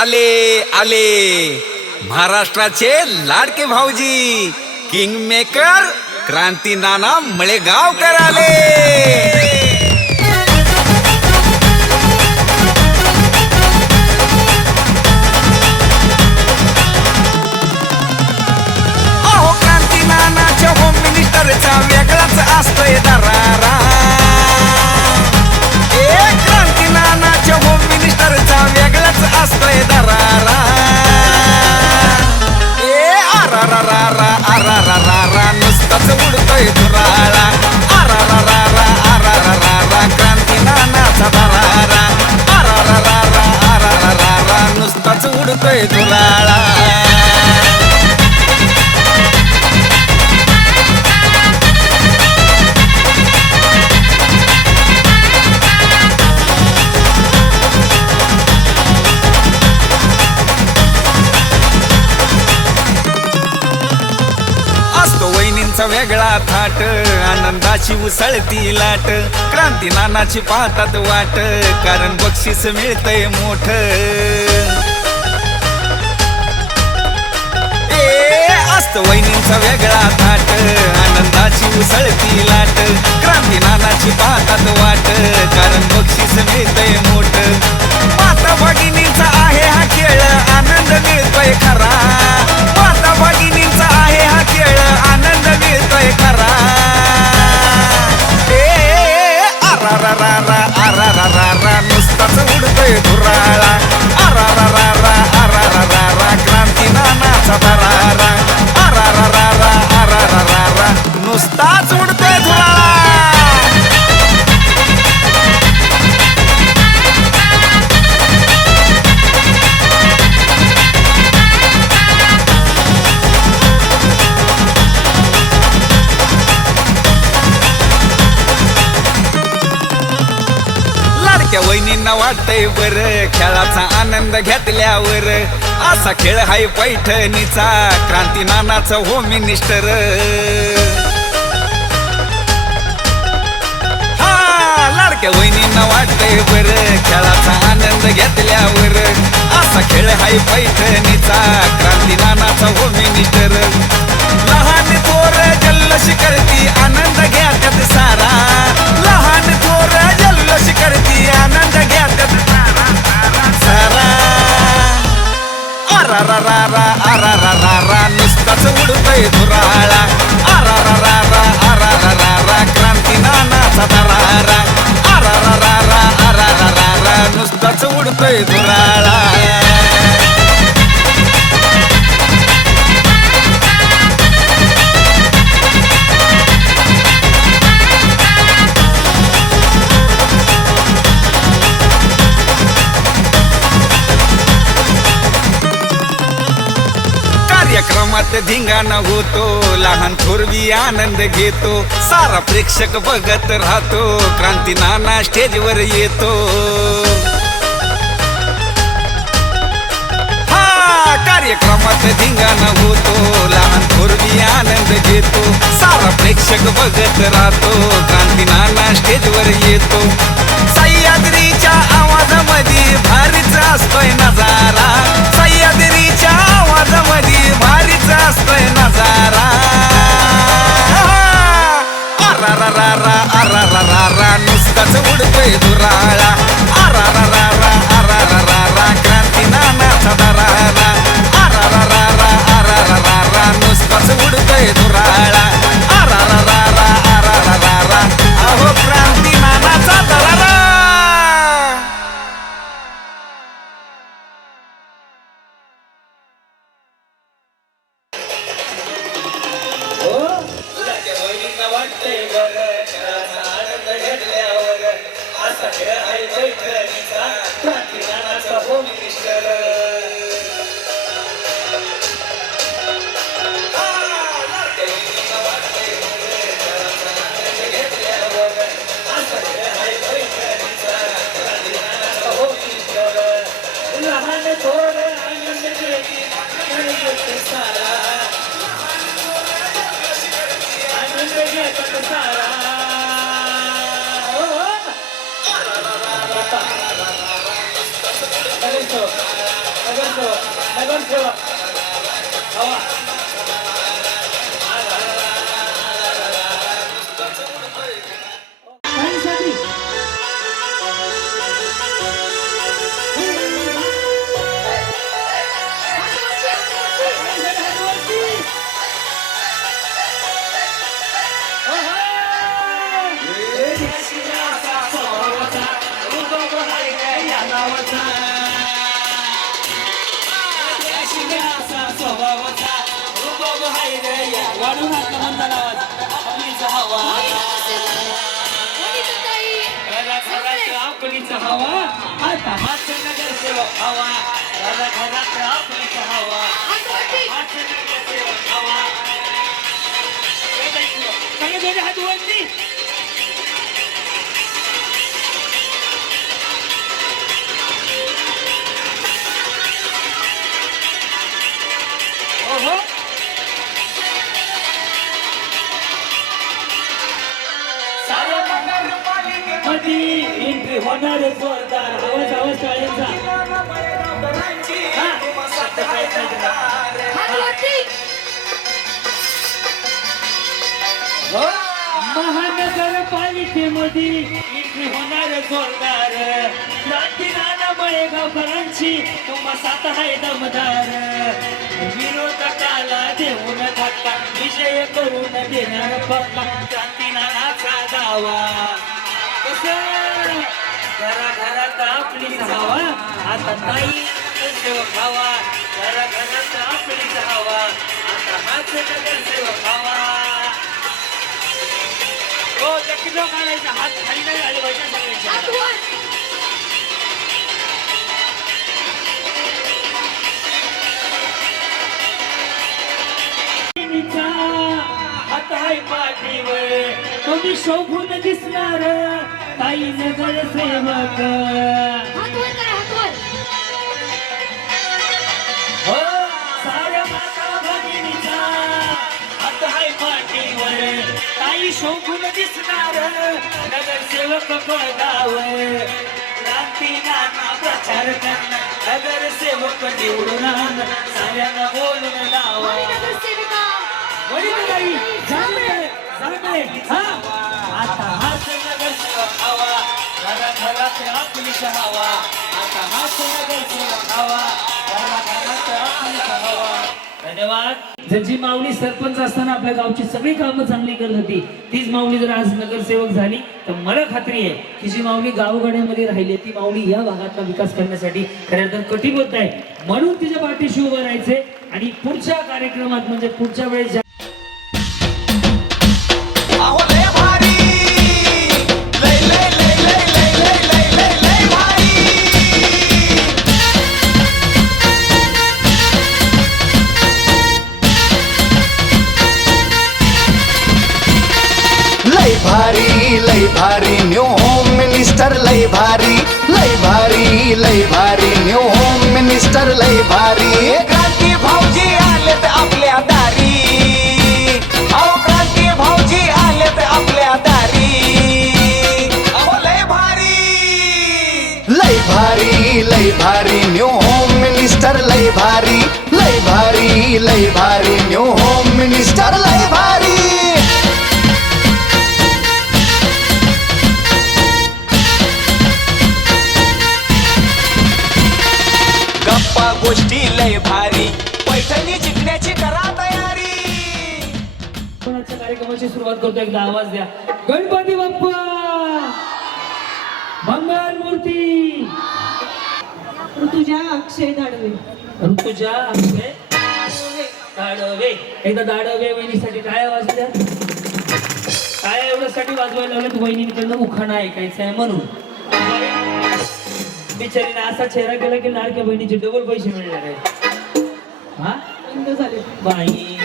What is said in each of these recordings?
आले आले महाराष्ट्राचे लाडके भाऊजी किंग मेकर क्रांती नाना मळेगावकर आले. अहो क्रांती नानाच्या होम मिनिस्टरचा वेगळाच असतोय दरारा. क्रांती नानाच्या होम मिनिस्टरचा वेगळाच असतोय दरारा. आरा रा रा रा आरा रा रा रा नुसताच उडतोय धुराळा. आरा रा रा रा आरा रा रा रा क्रांती नानाचा दरारा. आरा रा रा रा आरा रा रा रा नुसताच उडतोय धुराळा. वेगळा थाट आनंदाची उसळती लाट. क्रांती नानाची पाहतात वाट कारण बक्षीस मिळतंय मोठ. असतो वहिनींचा वेगळा थाट आनंदाची उसळती लाट. क्रांती नानाची पाहतात वाट कारण बक्षीस मिळतंय मोठ. माता भगिनींचा आहे हा खेळ आनंद मिळतोय खरा. माता भगिनींचा आहे हा खेळ आनंद मिळतोय खरा. आरा रा रा रा आरा रा रा रा नुसताच उडतोय धुराळा. आरा रा रा रा आरा रा रा रा क्रांती नानाचा दरारा. आरा रा रा रा आरा रा रा रा नुसताच उडतोय धुराळा. लाडक्या वहिनींना वाटतंय बर खेळाचा आनंद घेतल्यावर. असा खेळ हाय पैठणीचा क्रांती नानाचा होम मिनिस्टर. हा लाडक्या वहिनींना वाटतंय बर खेळाचा आनंद घेतल्यावर. असा खेळ हाय पैठणीचा क्रांती नानाचा होम मिनिस्टर. लहान थोर जल्लोष करती आनंद घ्यात्यात सारा. लहान थोर जल्लोष करती आनंद घ्यात्यात सारा. आरा रा रा रा आरा रा रा रा नुसताच उडतोय धुराळा. आरा रा रा रा आरा रा रा रा क्रांती नानाचा दरारा. आरा रा रा रा आरा रा रा रा नुसताच उडतोय धुराळा. कार्यक्रमात धिंगाणा होतो लहान थोरवी आनंद घेतो. सारा प्रेक्षक बघत राहतो क्रांती नाना स्टेजवर येतो. हा कार्यक्रमात धिंगाणा होतो लहान थोरवी आनंद घेतो. सारा प्रेक्षक बघत राहतो क्रांती नाना स्टेजवर येतो. सह्याद्रीच्या आवाजामध्ये भारीच असतोय नजारा. सह्याद्रीच्या आवाजामध्ये भारीच असतोय नजारा. आरा रा रा रा आरा रा रा रा नुसताच उडतोय धुराळा. आरा रा रा रा आरा रा रा रा क्रांती नानाचा दरारा. आरा रा रा रा आरा रा रा रा नुसताच उडतोय धुराळा. आरा रा रा रा आरा रा रा रा अहो क्रांती नानाचा दरारा. नगरसेवक हवा वाढून आपला म्हणताना आपलीचा हवा आपलीचा हवा आता हाच नगरसेवक हवा घरात आपलीचा हवा हाच नगरसेवक हवा सगळे दोन्ही हात वरती ओहो एंट्री होणार जोरदार आवाज आवाज टाळ्यांचा महानगरपालिकेमध्ये एंट्री होणार जोरदार क्रांती नाना मळेगावकरांची तुम्हा साथ आहे दमदार विरोधकाला देऊन धक्का विजय करून देणार पक्का क्रांती नानाचा दावा घरात आपलीच हवा आता ताई नगरसेवक हवा घरात आपलीच हवा आता हाच नगरसेवक हवा हो किलो काढायचा हात खाली नाही आले पाहिजे सगळ्यांच्या हात आहे पाठीवर तुम्ही शोभून दिसणार ताई नगरसेवक हो साऱ्या माता भगिनीचा हात आहे पाठीवर ताई शोभून दिसणार नगरसेवक पदावर क्रांती नाना प्रचार करणार नगरसेवक निवडून साऱ्यांना बोलून लावा आता हाच नगरसेवक हवा घरात आपलीच हवा आता हाच नगरसेवक हवा घरात आपलीच हवा धन्यवाद जी माऊली सरपंच असताना आपल्या गावची सगळी कामं चांगली करत होती तीच माऊली जर आज नगरसेवक झाली तर मला खात्री आहे की जी माऊली गावगाड्यामध्ये राहिली ती माऊली या भागातला विकास करण्यासाठी खऱ्या अर्थानं कटिबद्ध आहे म्हणून तिच्या पाठीशी उभं राहायचे आणि पुढच्या कार्यक्रमात म्हणजे पुढच्या वेळेस लय भारी न्यू होम मिनिस्टर लय भारी न्यू होम मिनिस्टर लय भारी क्रांती भाऊजी आलेत आपल्या दारी अहो क्रांती भाऊजी आलेत आपल्या दारी अहो लय भारी न्यू होम मिनिस्टर लय भारी न्यू होम मिनिस्टर लय भारी गोष्टी लय भारी पैठणी जिंकण्याची करा तयारी कार्यक्रमाची सुरुवात करतो एकदा आवाज द्या गणपती बाप्पा मंगल मूर्ती ऋतुजा अक्षय दाडवे दाडवे एकदा दाडवे वहिनीसाठी टाळ्या वाजल्या टाळ्या एवढ्यासाठी वाजवायला लागल्यात वहिनीकडनं उखाणा ऐकायचं आहे म्हणून बिचारीने असा चेहरा केला की लाडक्या बहिणीचे डबल पैसे मिळणार आहे हा बाई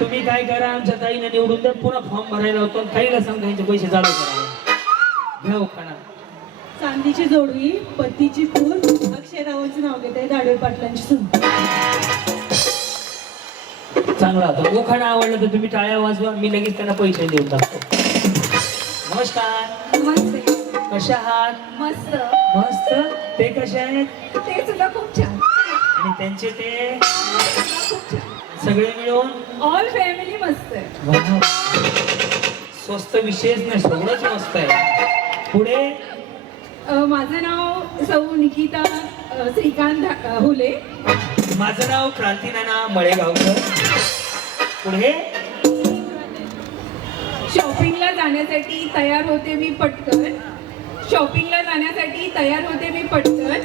तुम्ही काय करा आमच्या ताईने निवडून द्या पुन्हा फॉर्म भरायला होतो ताईला सांगा यांचे पैसे चालू करा घ्या उखाणा चांदीची जोडवी पतीची फूल अक्षयरावांचं नाव घेते दाडवे पाटलांची सून चांगला होता उखाणा आवडला तर तुम्ही टाळ्या वाजवा मी लगेच त्यांना पैसे देऊन टाकतो नमस्कार कशा आहात मस्त मस्त ते कसे आहेत ते सुद्धा खूप छान आणि त्यांचे ते सगळे मिळून ऑल फॅमिली मस्त आहे. वाह. स्वस्त विशेष नाही, सगळंच मस्त आहे. पुढे माझं नाव सौ निकिता श्रीकांत हुले. माझं नाव क्रांतीनाना मळेगावकर. पुढे शॉपिंगला जाण्यासाठी तयार होते मी पटकन. शॉपिंगला जाण्यासाठी तयार होते मी पटकन.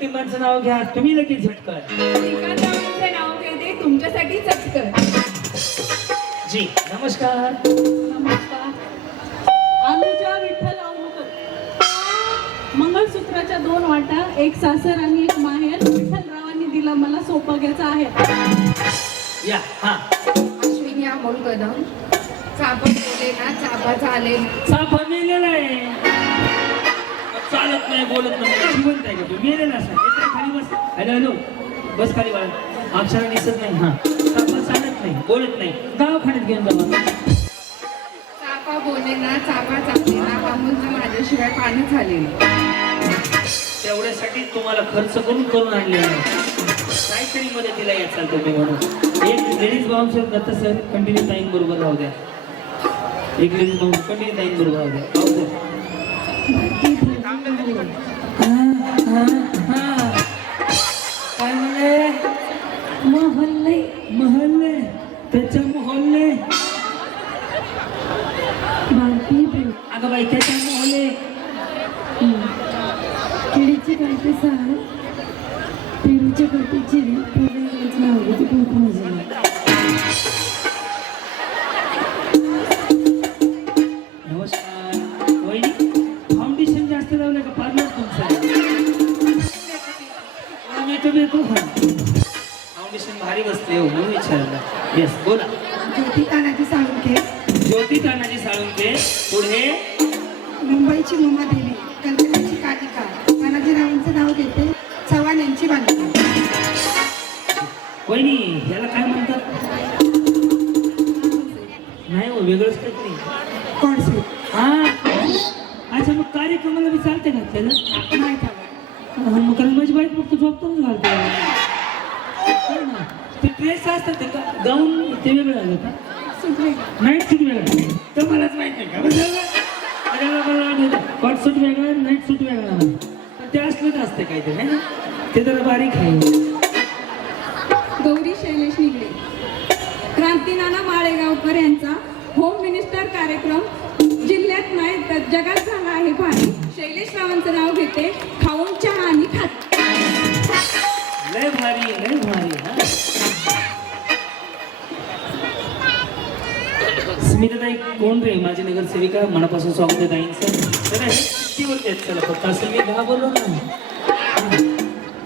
टिंबांचं नाव घ्या तुम्ही लगेच झटकन. श्रीकांतरावांचे नाव घेते तुमच्यासाठी चटकन. जी नमस्कार. नमस्कार. अनुजा विठ्ठल औलकर. मंगळसूत्राच्या 2 वाटा, एक सासर आणि एक माहेर. विठ्ठलरावांनी दिला मला सौभाग्याचा आहे. या हा अश्विनी अमोल कदम. चापा बोले ना चापा चाले. साप मेलेला आहे, चालत नाही बोलत नाही, जिवंत आहे का तू? मेलेला असा येते खाली बस. हॅलो हॅलो बस खाली बाळा. अक्षरा दिसत नाही. हा सापा चालत नाही बोलत नाही, दवाखान्यात घेऊन जा. चापा बोले ना चापा चाले ना अमोलचं माझ्याशिवाय पाणी झालेलं. तेवढ्यासाठी तुम्हाला खर्च करून आणलेला आहे. काहीतरी मदतीला याचाल तुम्ही म्हणून. एक ladies bouncer Datta sir continue time बरोबर राहू द्या. एक लेडीज बाउन्सर कंटिन्यू टाईम बरोबर राहू द्या. राहू द्या. काय म्हणे? मोहल्ले महल्ले त्याच्या मोहल्ले. भारतीय पेरू. अगं बाई त्याच्या मोहल्ले. केळीची कळते सार, पेरूच्या कळते चिरे. पुढे नाव घेते खूप मजा. नमस्कार. वहिनी फाउंडेशन जास्त लावलं का पार्लर तुमचं? येतो फाउंडेशन भारी बसते हो म्हणून विचारलं. येस बोला. ज्योती तानाजी साळुंखे. ज्योती तानाजी साळुंखे. पुढे मुंबईची मुमा देवी. कलकत्त्याची कालिका. तानाजीरावांचं नाव घेते चव्हाण यांची बालिका. वहिनी ह्याला काय म्हणतात? नाही हो वेगळंच काहीतरी. कॉडसे. हा अच्छा मग कार्यक्रमाला बी चालते घातलेलं नाही का मग कारण माझी बाईक फक्त झोपताच घालते. ते ड्रेस असतात ते का गाऊन ते वेगळं आलं का? सुटले. नाईट सूट वेगळं तर मलाच माहित नाही का? कॉट सूट वेगळा नाईट सूट वेगळा. पण ते असलंच असते काहीतरी है ना. ते जरा बारीक आहे. गौरी शैलेश निगडे. क्रांतीनाना माळेगावकर यांचा होम मिनिस्टर कार्यक्रम जिल्ह्यात नाही तर जगात झाला आहे भारी. शैलेश रावांचं नाव घेते खाऊन चहा आणि खात. लय भारी लय भारी. हा स्मिताताई कोण रे? माझी नगरसेविका. मनापासून स्वागत आहे ताईंचं. तर हे कितीवरती आहेत चला फक्त असं मी घाबरलो ना.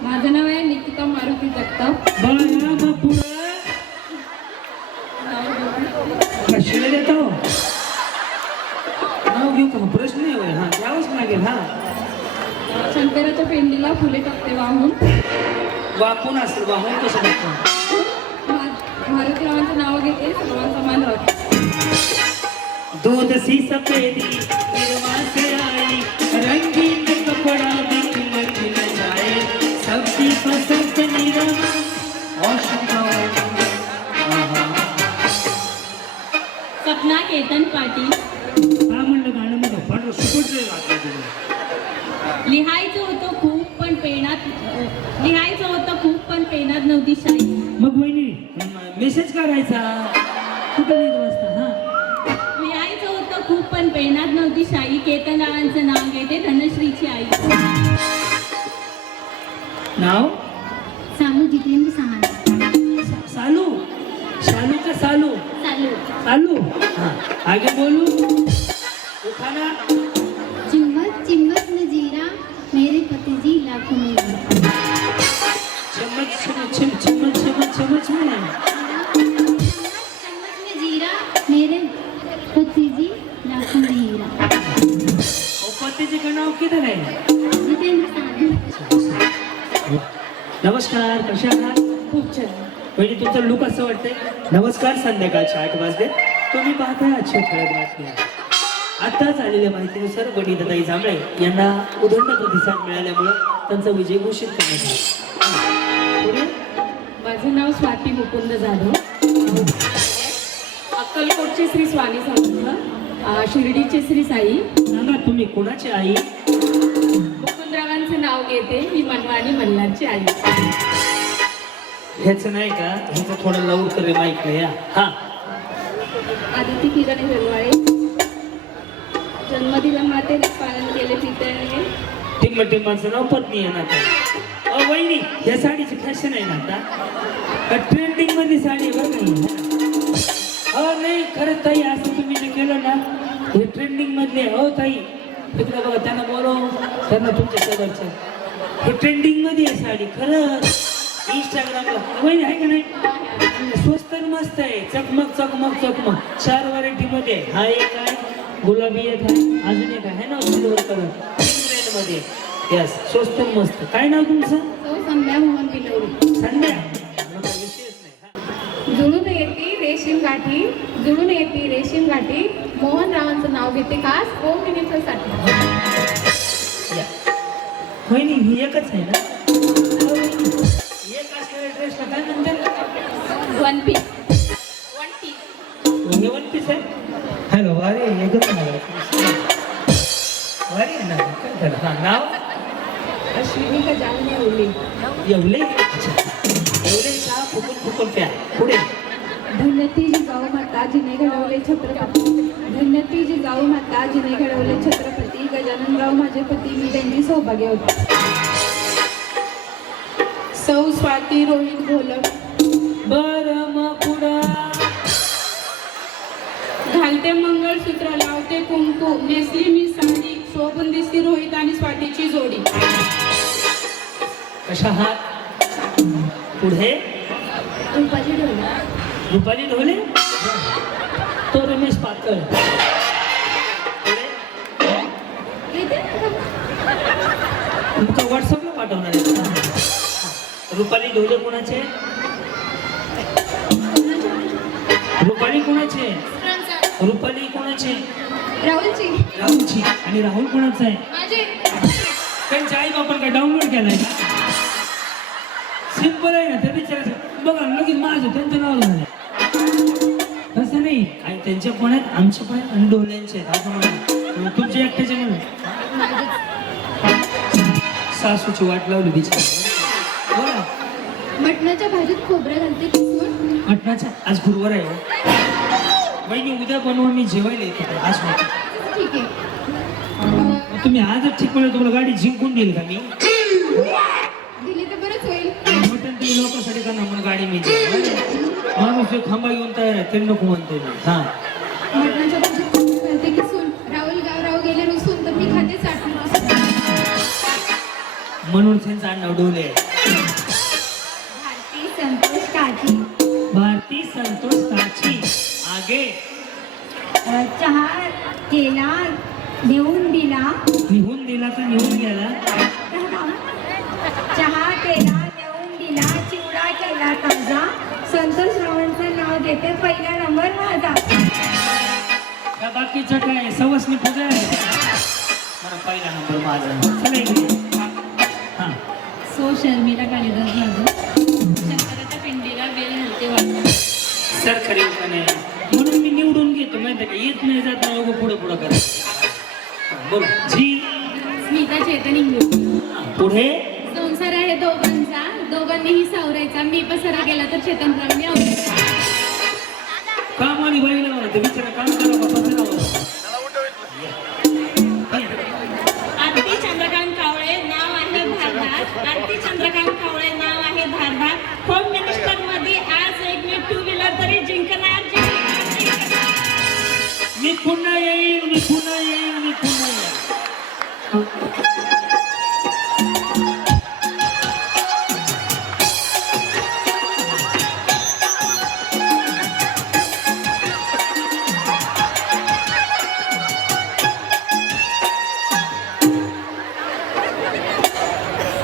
माझं नाव आहे निकिता मारुती जगताप. बाळा बापूळ कशाला देता हो? नाव घेऊ का? प्रश्न नाही होय. हा घ्यावंच लागेल. हा शंकराच्या पेंडीला फुले टाकते वाहून. वाकून असेल वाहून कसं टाकतो? मारुतीरावांचं नाव घेते सर्वांचा मान राहते. दूध सी सफेदी निर्मा से आई रंगीन कपड़ा भी खिल खिल जाए सबकी पसंद निरमा सपना केतन पाटील. हा म्हणलं गाणं मग फार सुकट लागलं. लिहायचं होतं खूप पण पेनात नव्हती शाई. मग वहिनी मेसेज करायचा कुठं लिहित बसता. हा लिहायचं होतं खूप पण पेनात नव्हती शाई. केतन रावांचं नाव घेते धनश्रीची आई. नाव सानू जितेंद्र सहानी. सालू. शालू का सालू? चालू. सालू. हाँ आगे बोलू. उठाना. चिम्मच चिम्मच नजीरा मेरे पति जी लाखों में चम्मच चम्मच चम्मच चम्मच चम्मच में चम्मच में जीरा मेरे पति जी लाखों में हीरा. पतीचे का नाव किधर आहे? जितेंद्र साहनी. नमस्कार कशा आहात? खूप छान. म्हणजे तुमचं लुक असं वाटतंय. नमस्कार संध्याकाळच्या 8 वाजले. तुम्ही पाहताय अच्छे ठळक बातम्या. आत्ताच आलेल्या माहितीनुसार वनिताताई जांभळे यांना उदंड प्रतिसाद मिळाल्यामुळे त्यांचा विजय घोषित करण्यात आला. पुढे माझं नाव स्वाती मुकुंद जाधव. अक्कलकोटचे श्री स्वामी समर्थ, शिर्डीचे श्री साई. सांगा तुम्ही कोणाची आई? मुकुंदरावांचे नाव घेते. मी मनवाणी मल्हारची आई. ह्याच नाही का? ह्याचं थोडं लवकर माहित नाही. हा आदिती किरण हिरवाळे. जन्म दिला मातेने, पालन केले पित्याने. टिंबाचं नाव पत्नी आहे ना आता. वहिनी, या साडीची फॅशन आहे ना आता, ट्रेंडिंग मध्ये साडी आहे बरं का? नाही खरंच ताई, असं तुम्ही जे केलं ना हे ट्रेंडिंग मधले. हो ताई, तिकडे बघा, त्यांना बोलव, त्यांना तुमच्या शेजारच्या. हे ट्रेंडिंग मध्ये आहे साडी खरंच. इंस्टाग्रामला वहिनी आहे का नाही? स्वस्त आणि मस्त आहे, चकमक चकमक चकमक. 4 व्हरायटी मध्ये. हा एक आहे, गुलाबी एक आहे, अजून एक आहे ना सिल्वर कलर मध्ये. यस, स्वस्त आणि मस्त. काय नाव तुमचं? संध्या मोहन पिलवडी. संध्या, विषयच नाही. जुळून येते रेशीम गाठी, जुळून येते रेशीम गाठी. मोहनरावांचं नाव घेते खास होम मिनिस्टरसाठी. वहिनी ही एकच आहे ना? एक असलेल्या ड्रेसला काय म्हणतात? One piece. हे वन पीस आहे. हॅलो, अरे एकच नाव अरे ना. काय झालं? हा नाव अश्विनी गजानन येवले. येवले. येवले चहा फुकून फुकून प्या. पुढे. धन्यती जिजाऊ माता जिने घडवले छत्रपती. धन्यती जिजाऊ माता जिने घडवले छत्रपती. गजाननराव माझे पती, मी त्यांची सौभाग्य होते. सौ स्वाती रोहित घोलप. बरं मग पुढं. घालते मंगळसूत्र, लावते कुंकू, नेसली मी साडी, शोभून दिसती रोहित आणि स्वातीची जोडी. कशा आहात? पुढे. रुपाली ढोले. रुपाली ढोले. तो रमेश पातळ. तुमचा व्हॉट्सअपला पाठवणार आहे. रुपाली ढोले कोणाचे? रुपाली कोणाचे? रुपाली कोणाचे? राहुलची. राहुलची. आणि राहुल कोणाचा आहे? माझे. त्यांच्या आई बापाला काय डाउनलोड केलाय का? सिंपल आहे ना. ते विचारायचं बघा लगेच माझं त्यांचं नाव झालं. तसं नाही. आणि त्यांच्या पण आहेत, आमच्या पण आहेत, आणि डोल्यांचे आहेत. असं म्हणा. तुमचे एकट्याचे म्हणून सासूची वाट लावली बिचार. बरं. मटणाच्या भाजीत खोबरं घालते किसून. मटणाचा आज गुरुवार आहे हो. बहिणी उद्या बनवून मी जेवायला येतो आज होतं. ठीक आहे. तुम्ही आजच ठीक म्हणलं तुम्हाला गाडी जिंकून देईल का मी? दिली तर बरंच होईल. मटण तुम्ही लोकांसाठी करणार म्हणून गाडी मी माणूस जो खांबा घेऊन तयार आहे ते नको म्हणते मी. हा. मटणाच्या भाजीत खोबरं घालते किसून. राहुल गावराव गेले रुसून, तर मी खाते चाटून. म्हणून त्यांचं आडनाव डोले आहे. भारती संतोष काठी. भारती संतोष काची. आगे. चहा केला, नेऊन दिला. निघून दिला तर निघून गेला. चहा केला, नेऊन दिला. चिवडा केला ताजा. संतोष रावांचं नाव घेते, पहिला नंबर माझा. का बाकीचं काय सवसनी पूजा आहे? मला पहिला नंबर माझा. चला इकडे. हा. सो शर्मिला कालिदास जाधव. शंकराच्या पिंडीला बेल घालते वाटत. सरकारी नाही म्हणून मी निवडून घेतो माहिती का? येत नाही जात नाही पुढे पुढे करायचं. बोला. जी. स्मिता चेतन इंग्लिश. पुढे. संसार आहे दोघांचा, दोघांनीही सावरायचा. मी पसारा गेला तर चेतनरावने आवरायचा. काम आणि बाईला म्हणते विचारा काम करा बाबा. आरती चंद्रकांत कावळे नाव आहे भारधार. आरती चंद्रकांत कावळे नाव आहे भारधार. होम मिनिस्टर मध्ये आज एक मी 2 व्हीलर तरी जिंकणार. मी पुन्हा येईल, मी पुन्हा येईल, मी पुन्हा येईल.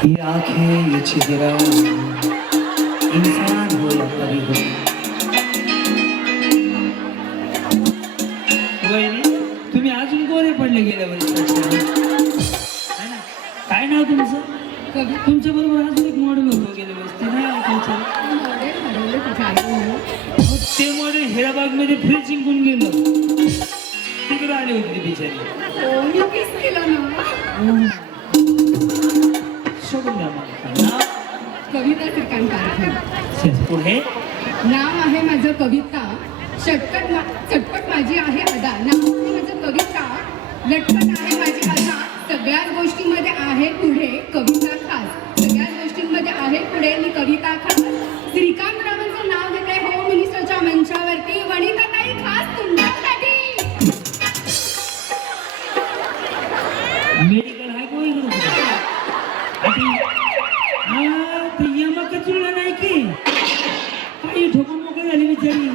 ये आंखें ये चेहरा इंसान हो या परी हो. वहिनी तुम्ही अजून गोरे पडले गेल्या वर्षी. काय नाव तुमचं? तुमच्या बरोबर अजून एक मॉडेल होतो गेल्या वेळेस. ते नाही आलं तुमचं? अहो, ते मध्ये हिराबाग मध्ये फ्रीज जिंकून गेलं तिकडे आली होती ती बिचारी मी किस केलं ना. सोडून द्या मला कविता श्रीकांत कारखान. पुढे नाव आहे माझं कविता, चटपट माझी आहे अदा. नाव आहे माझं कविता, लटपट आहे माझी अदा. सगळ्याच गोष्टींमध्ये आहे पुढे कविता खास. सगळ्याच गोष्टींमध्ये आहे पुढे मी कविता खास. श्रीकांतरावांचं नाव घेते होम मिनिस्टरच्या मंचावरती. वनिताताई खास तुमच्यासाठी. मेडिकल आहे कोणी चुलला नाही की काही ठोकून मोकळी झाली बिचारी.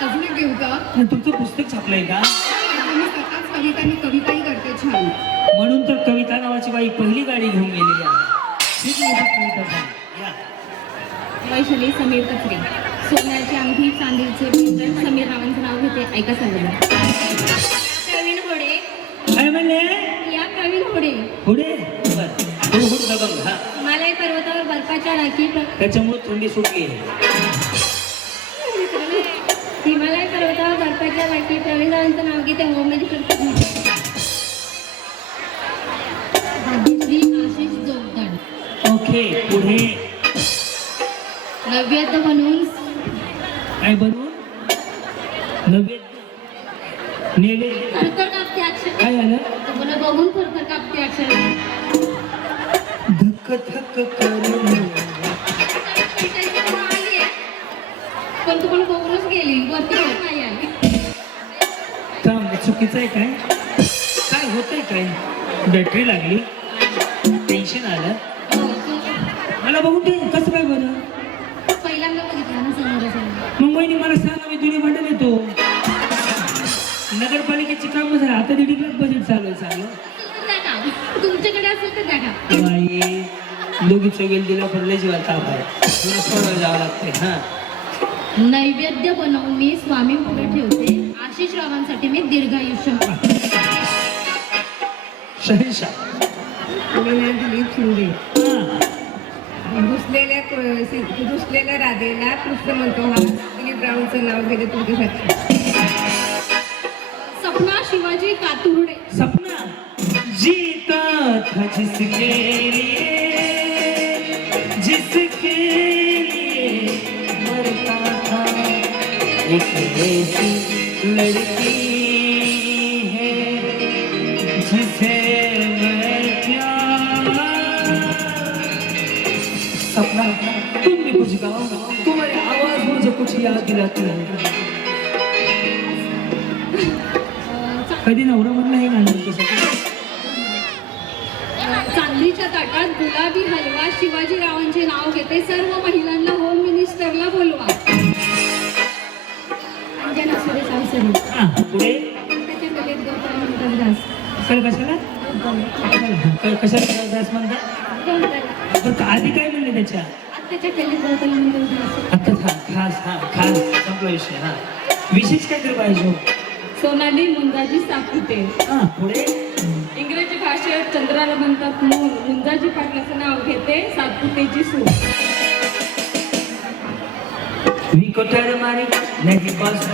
अजून एक देऊ का? तुमचं पुस्तक छापलंय का? मी स्वतःच कविता आणि कविताही करते छान. म्हणून तर कविता नावाची बाई पहिली गाडी घेऊन गेलेली आहे. हीच मोठी कविता झाली. या. वैशाली समीर कचरे. सोन्याची अंगठी, चांदीचे पेंडंट. समीर रावांचं नाव घेते, ऐका सगळं. प्रवीण होडे. काय म्हणले? या प्रवीण होडे. पुढे बरं हुड दबंग. हा हिमालय पर्वतावर बर्फाच्या राखी. त्याच्यामुळे थंडी सुटली. हिमालय पर्वतावर बर्फाच्या राखी. प्रवीण रावांचं नाव घेते home minister. Bhagyashree Ashish Jogdand. Okay पुढे नैवेद्य बनवून. काय बनवून? नैवेद्य थरथर कापते अक्षर. काय झालं? तुम्हाला बघून थरथर कापते अक्षर. धक्क धक्क करून पण तुम्हाला बघूनच गेली, वरती नाही आली. थांब, चुकीचं आहे काय? काय होतंय काय? बॅटरी लागली, टेन्शन आलं. मला बघून ते कसं काय बरं? पहिल्यांदा बघितलं ना समोर. मग वहिनी मला सांगा, मी जुनी भांडण येतो. नगरपालिकेची कामं झाली, आता 1.5 लाख बजेट चालू आहे. चालू तुमच्याकडे असेल तर द्या. बाई दोघीचं वेल दिला पण लय जीवाला ताप आहे. तुला सोडायला जावं लागते. हा नैवेद्य बनवून मी स्वामी पुढे ठेवते. आशिष रावांसाठी मी दीर्घायुष्य. शहेनशाह. दिलीप शिंदे. हा दुसलेल्या राधेला कृष्ण म्हणतो हा. दिलीप रावांचं नाव घेते तुमच्यासाठी. सपना शिवाजी कातुर्डे. सपना जीता था जिसके लिए मरता था. एक ऐसी लड़की है जिसे मैं प्यार. सपना तुम भी कुछ गाओ, तुम्हारी आवाज मुझे कुछ याद दिलाती है. कधी नवरा म्हणलं हे गाणं कसं? चांदीच्या ताटात गुलाबी हलवा. शिवाजीरावांचे नाव घेते. सर्व महिलांना होम मिनिस्टरला बोलवा. अंजना सुरेश अवसरे. हा पुढे त्याच्या कलेत गौतम मुंतजदास. कशाला कशाला दास म्हणतात? पण आधी काय म्हणले त्याच्या? त्याच्या कलेत गौतम मुंतजदास. आता खास खास संपला विषय. हा विशेष काहीतरी पाहिजे. सोनाली मुंजाजी सापुते. हा पुढे इंग्रजी भाषेत चंद्राला म्हणतात मूल. मुंजाजी पाटलाचं नाव घेते. सातपुतेची सून. मी कोठार मारी नाही पास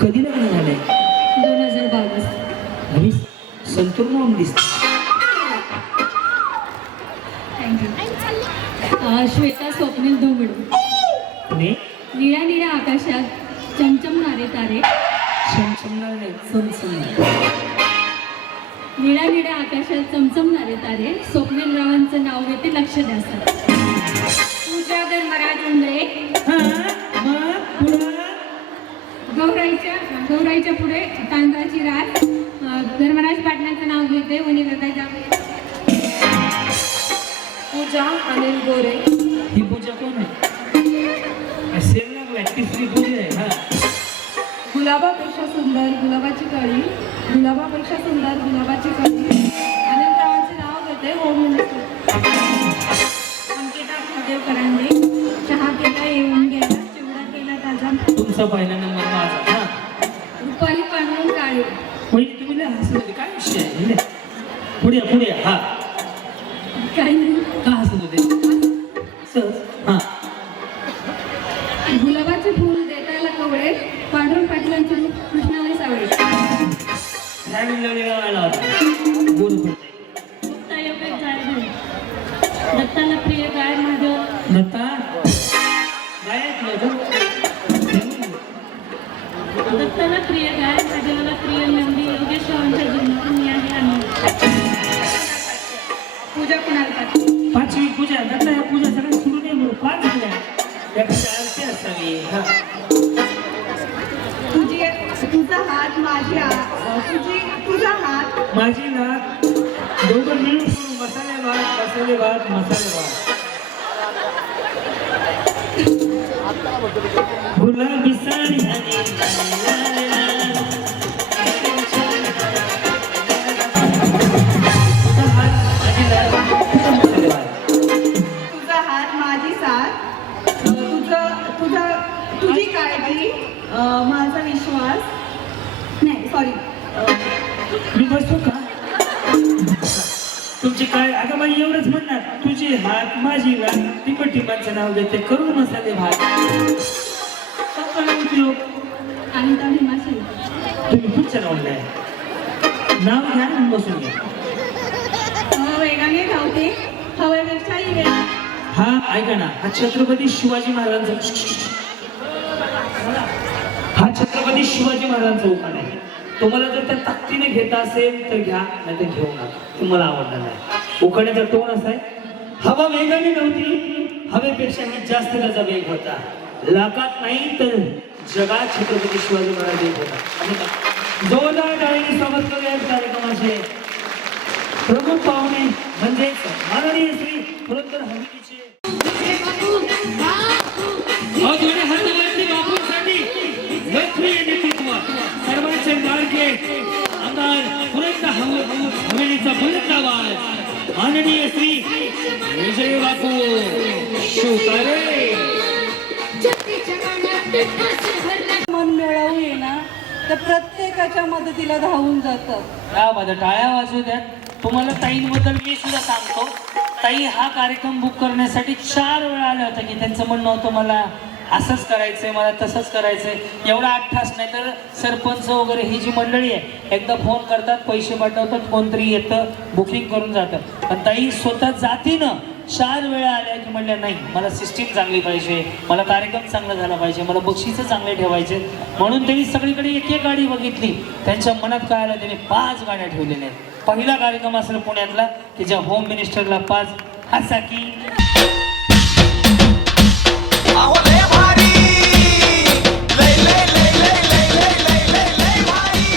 कधी लग्न झालंय? 2022. संतूर म्हणून दिसत. श्वेता स्वप्नील धोबडे. पुढे निळ्या निळ्या आकाशात चमचमणारे तारे. चमचमणार नाही, चमचमणार. निळ्या निळ्या आकाशात चमचमणारे तारे. स्वप्नील रावांचं नाव घेते. लक्ष द्या सर. पूजा धर्मराज उंबरे. हा मग पुढं गौराईच्या पुढे तांदळाची रात. धर्मराज पाटलांचं नाव घेते. वनिताच्या. पूजा अनिल गोरे. ही पूजा कोण आहे? असेल ना तिसरी पूजा आहे. हा गुलाबापेक्षा सुंदर गुलाबाची कळी. गुलाबापेक्षा सुंदर गुलाबाची कळी. अनिल रावांचे नाव घेते. Home minister. अंकिता महादेव करांडे. चहा केला येऊन गेला. चिवडा केला ताजा. तुमचा पहिला नंबर माझा. हा रुपाली पांडुरंग काळे. पहिले तुम्ही लय हसले. काय विषय आहे? पुढे पुढे हा काही नाही. का हसत होते सहज हा गुलाबाचे फूल देतायला कवळे, पांढरून पाटलांचे रूप कृष्णाने सावळे. फॅमिलीला वेगळा व्हायला होता बोल पडते दत्ताला प्रिय गाय माधव. दत्ता काय दत्ताला प्रिय गाय, महादेवाला प्रिय नंदी, योगेश्वरांच्या जन्मातून मी आहे आनंद. पूजा कुणाला करते? पाचवी पूजा दत्ता ह्या पूजा सगळ्या सुरू नाही म्हणून 5 झाल्या एखादी आरती असावी हा तुझा हात माझी तुझा हात माझी नाक दोघं मिळून मसाले भात मसाले भात मसाले भात गुलाबी साडी आणि लाल लाल. तुझा हात माझी नाक मसाले भात तुझा हात माझी साथ तुझी काळजी माझा विश्वास नाही सॉरी मी बसतो का तुमची काय अगं बाई एवढंच म्हणणार तुझे हात माझी नाक तिखट माणसं नाव घेते करून मसाले भात सगळं उपयोग आणि दाढी माशी. तुम्ही पुढच्या राऊंडला आहे नाव घ्या आणि बसून घ्या हवा वेगाने धावते, हवेपेक्षाही वेग. हा ऐका ना हा छत्रपती शिवाजी महाराजांचा उखाणा आहे तुम्हाला जर त्या ताकदीने घेता असेल तर घ्या नाही तर घेऊ नका तुम्हाला आवडणार नाही उखाण्याचा टोन असा आहे हवा वेगाने नव्हती हवेपेक्षाही जास्त त्याचा वेग होता लाखात नाही तर जगात छत्रपती शिवाजी महाराज येत होता आणि का? जोरदार टाळीने स्वागत करूया या कार्यक्रमाचे प्रमुख पाहुणे म्हणजेच माननीय श्री पुरंदर हवेलीचे बापूंसाठी लोकप्रिय नेतृत्व सर्वांचे लाडके आमदार पुरंदर हवेलीचा बुलंद आवाज माननीय श्री विजय बापू शिवतारे मन मिळवू येणार तर प्रत्येकाच्या मदतीला धावून जातात. या बघा टाळ्या वाजू द्या तुम्हाला ताईंबद्दल मी सुद्धा सांगतो ताई हा कार्यक्रम बुक करण्यासाठी 4 वेळा आल्या होत्या की त्यांचं म्हणणं होतं मला असंच करायचंय मला तसंच करायचंय एवढा 8 तास नाही तर सरपंच वगैरे ही जी मंडळी आहे एकदा फोन करतात पैसे पाठवतात कोणतरी येतं बुकिंग करून जातं पण ताई स्वतः जातीनं 4 वेळा आल्या की म्हणल्या नाही मला सिस्टीम चांगली पाहिजे मला कार्यक्रम चांगला झाला पाहिजे मला बक्षीसं चांगले ठेवायचे म्हणून त्यांनी सगळीकडे एक गाडी बघितली त्यांच्या मनात काय आलं त्यांनी 5 गाड्या ठेवलेल्या आहेत पहिला कार्यक्रम असेल पुण्यातला की ज्या होम मिनिस्टरला 5 हसा की अहो लय भारी लय लय लय लय लय लय लय लय लय भारी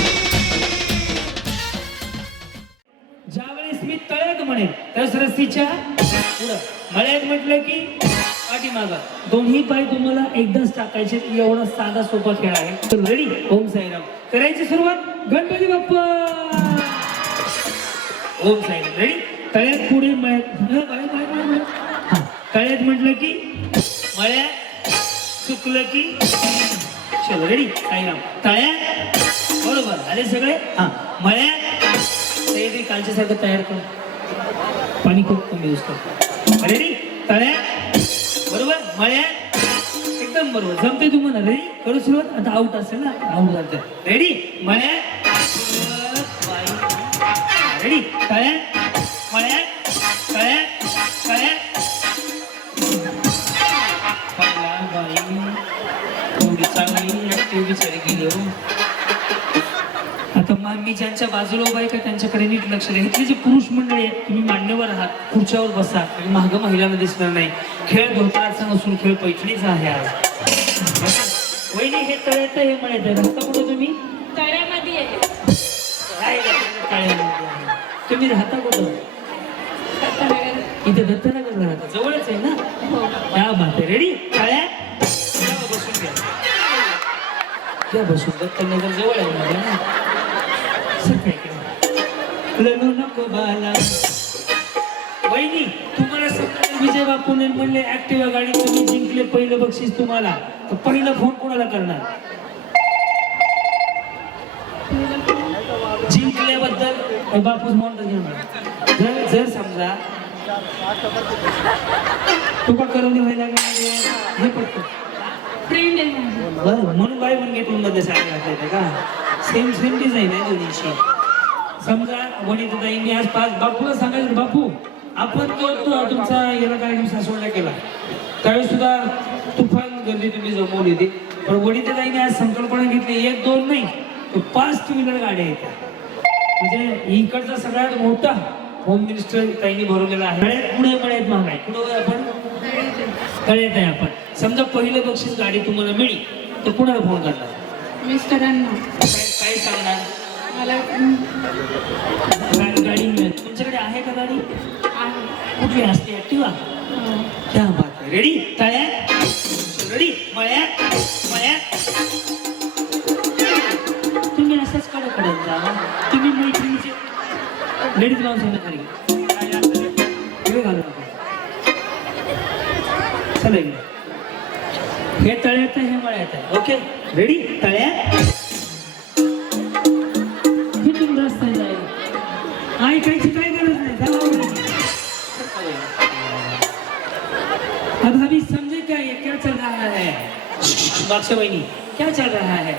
ज्यावेळेस मी तळ्यात म्हणेन त्यावेळेस रस्सीच्या पुढं मळ्यात म्हटलं की पाठीमागं दोन्ही पाय तुम्हाला एकदाच टाकायचे एवढा साधा सोपा खेळ आहे तर रेडी ओम साईराम करायची सुरुवात गणपती बाप्पा ओम साईराम रेडी तळ्यात पुढे मळ्यात हा तळ्यात म्हटलं की मळ्यात चुकलं की चलो रेडी साईराम तळ्यात बरोबर आले सगळे हा मळ्यात ते कालच्या सारखं तयार कर पाणी खूप कमी यूज करतो रेडी तळ्यात बरोबर मळ्यात एकदम बरोबर जमते तुम्हाला रेडी करू सुरुवात आता आउट असेल ना आउट झालं रेडी मळ्यात रेडी तळ्यात मळ्यात तळ्यात तळ्यात एवढी चांगली ऍक्टिव्ह विचारी गेली हो आता मी ज्यांच्या बाजूला उभा आहे का त्यांच्याकडे नीट लक्ष द्या इथले जे पुरुष मंडळी आहेत तुम्ही मान्यवर आहात खुर्च्यावर बसा मागं महिलांना दिसणार नाही खेळ धोत्राचा नसून खेळ पैठणीचा आहे आज वहिनी हे तळ्यात हे म्हणायचं राहता कुठं तुम्ही तळ्यामध्ये तुम्ही राहता कुठं इथे दत्तनगरला राहता जवळच आहे ना क्या बात आहे रेडी तळ्यात बसून घ्या बसून दत्तनगर जवळ आहे माझ्या ना लढू नको बाला वहिनी तुम्हाला सकाळी विजय बापूने म्हणले ऍक्टिव्हा गाडी तुम्ही जिंकले पहिलं बक्षीस तुम्हाला तर पहिलं फोन कोणाला करणार जिंकल्याबद्दल बापूस म्हणतात जर समजा तुका करवली व्हायला लागली हे पडतो फ्रेंड आहे माझी. बरं म्हणून बाय पण गेट मध्ये साडी घातले का सेम सेम डिझाईन आहे दोन्हीची. समजा वडील ताई मी आज 5 बापूला सांगायचं बापू आपण तो तुमचा याला कार्यक्रम सासवडला केला त्यावेळेस सुद्धा तुफान गर्दी तुम्ही जमवली होती पण वडील ताईने आज संकल्पना घेतली 1-2 नाही तर 5 टू व्हीलर गाड्या येतात म्हणजे इकडचा सगळ्यात मोठा होम मिनिस्टर ताईने भरवलेला आहे. गळ्यात पुढे मळ्यात महाग आहे कुठं आपण गळ्यात आहे आपण. समजा पहिलं बक्षीस गाडी तुम्हाला मिळली तर कुणाला फोन करणार मिस्टरांना काय सांगणार मला गाडी मिळेल तुमच्याकडे आहे का गाडी आहे. कुठली असते ऍक्टिवा क्या बात आहे. रेडी टाळ्या रेडी मळ्यात मळ्यात तुम्ही असंच कडे कडे जा तुम्ही मैत्रिणीचे लेडीज माणसांना खरी घालू नका चालेल हे तळ्यात आहे हे मळ्यात आहे ओके रेडी तळ्यात हे तुम्ही रस्ता जाईल ऐकायची काय गरज नाही अब अभी समझे क्या ये क्या चल रहा है बाक्सा बहनी क्या चल रहा है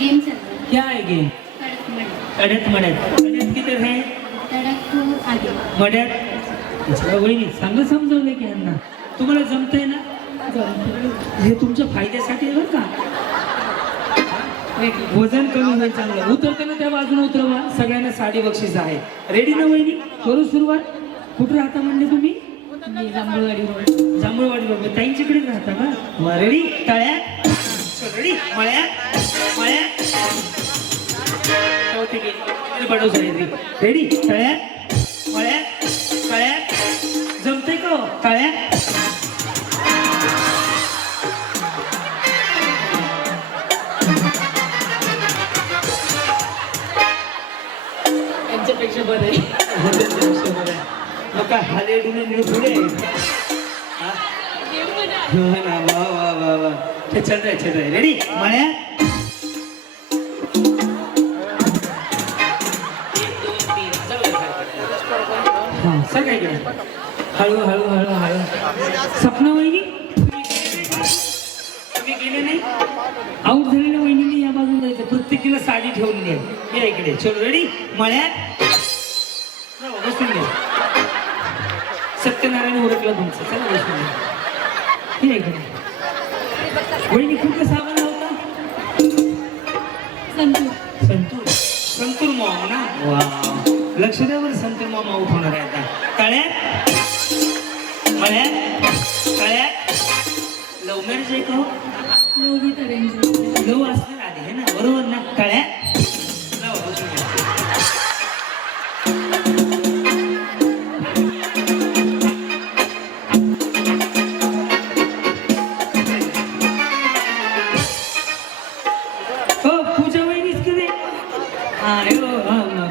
गेम चल रहा क्या है गेम है कड़त मड़त कड़त किधर है तडक तो आगे मड्यात वहिनी चांगलं समजवलं की यांना तुम्हाला जमतंय ना हे तुमच्या फायद्यासाठी आहे बरं का वजन कमी होईल चांगलं उतरताना त्या बाजूने उतरवा सगळ्यांना साडी बक्षीस आहे रेडी ना वहिनी करू सुरुवात कुठं राहता म्हणले तुम्ही जांभूळवाडी रोड. जांभूळवाडी रोड ताईंच्याकडेच राहता का रेडी तळ्यात रेडी मळ्यात मळ्यात रेडी तळ्यात मळ्यात तळ्यात जमतंय का तळ्यात यांच्यापेक्षा बरं आहे. मग काय हाले डुले थोडे वा वा वा वा चल रहे रेडी मळ्यात हाँ सगळीकडे हळू हळू हळू हळू सपना वहिनी तुम्ही गेले नाही आऊट झालेल्या वहिनीने या बाजूला जायचं प्रत्येकीला साडी ठेवलेली आहे या इकडे चलो रेडी मळ्यात बसून घ्या सत्यनारायण ओळखलं तुमचं चला बसून घ्या या इकडे वहिनी कुठलं साबण होता संतूर संतूर संतूर मामा ना वा लक्ष द्या बरं संतूर मामा आऊट होणार आहे आता तळ्यात मळ्यात तळ्यात लव्ह मॅरेज आहे का हो लोभी अरेंज. लव असणार आधी आहे ना बरोबर ना तळ्यात लावा, बसून घ्या. हो पूजा वहिनीच की रे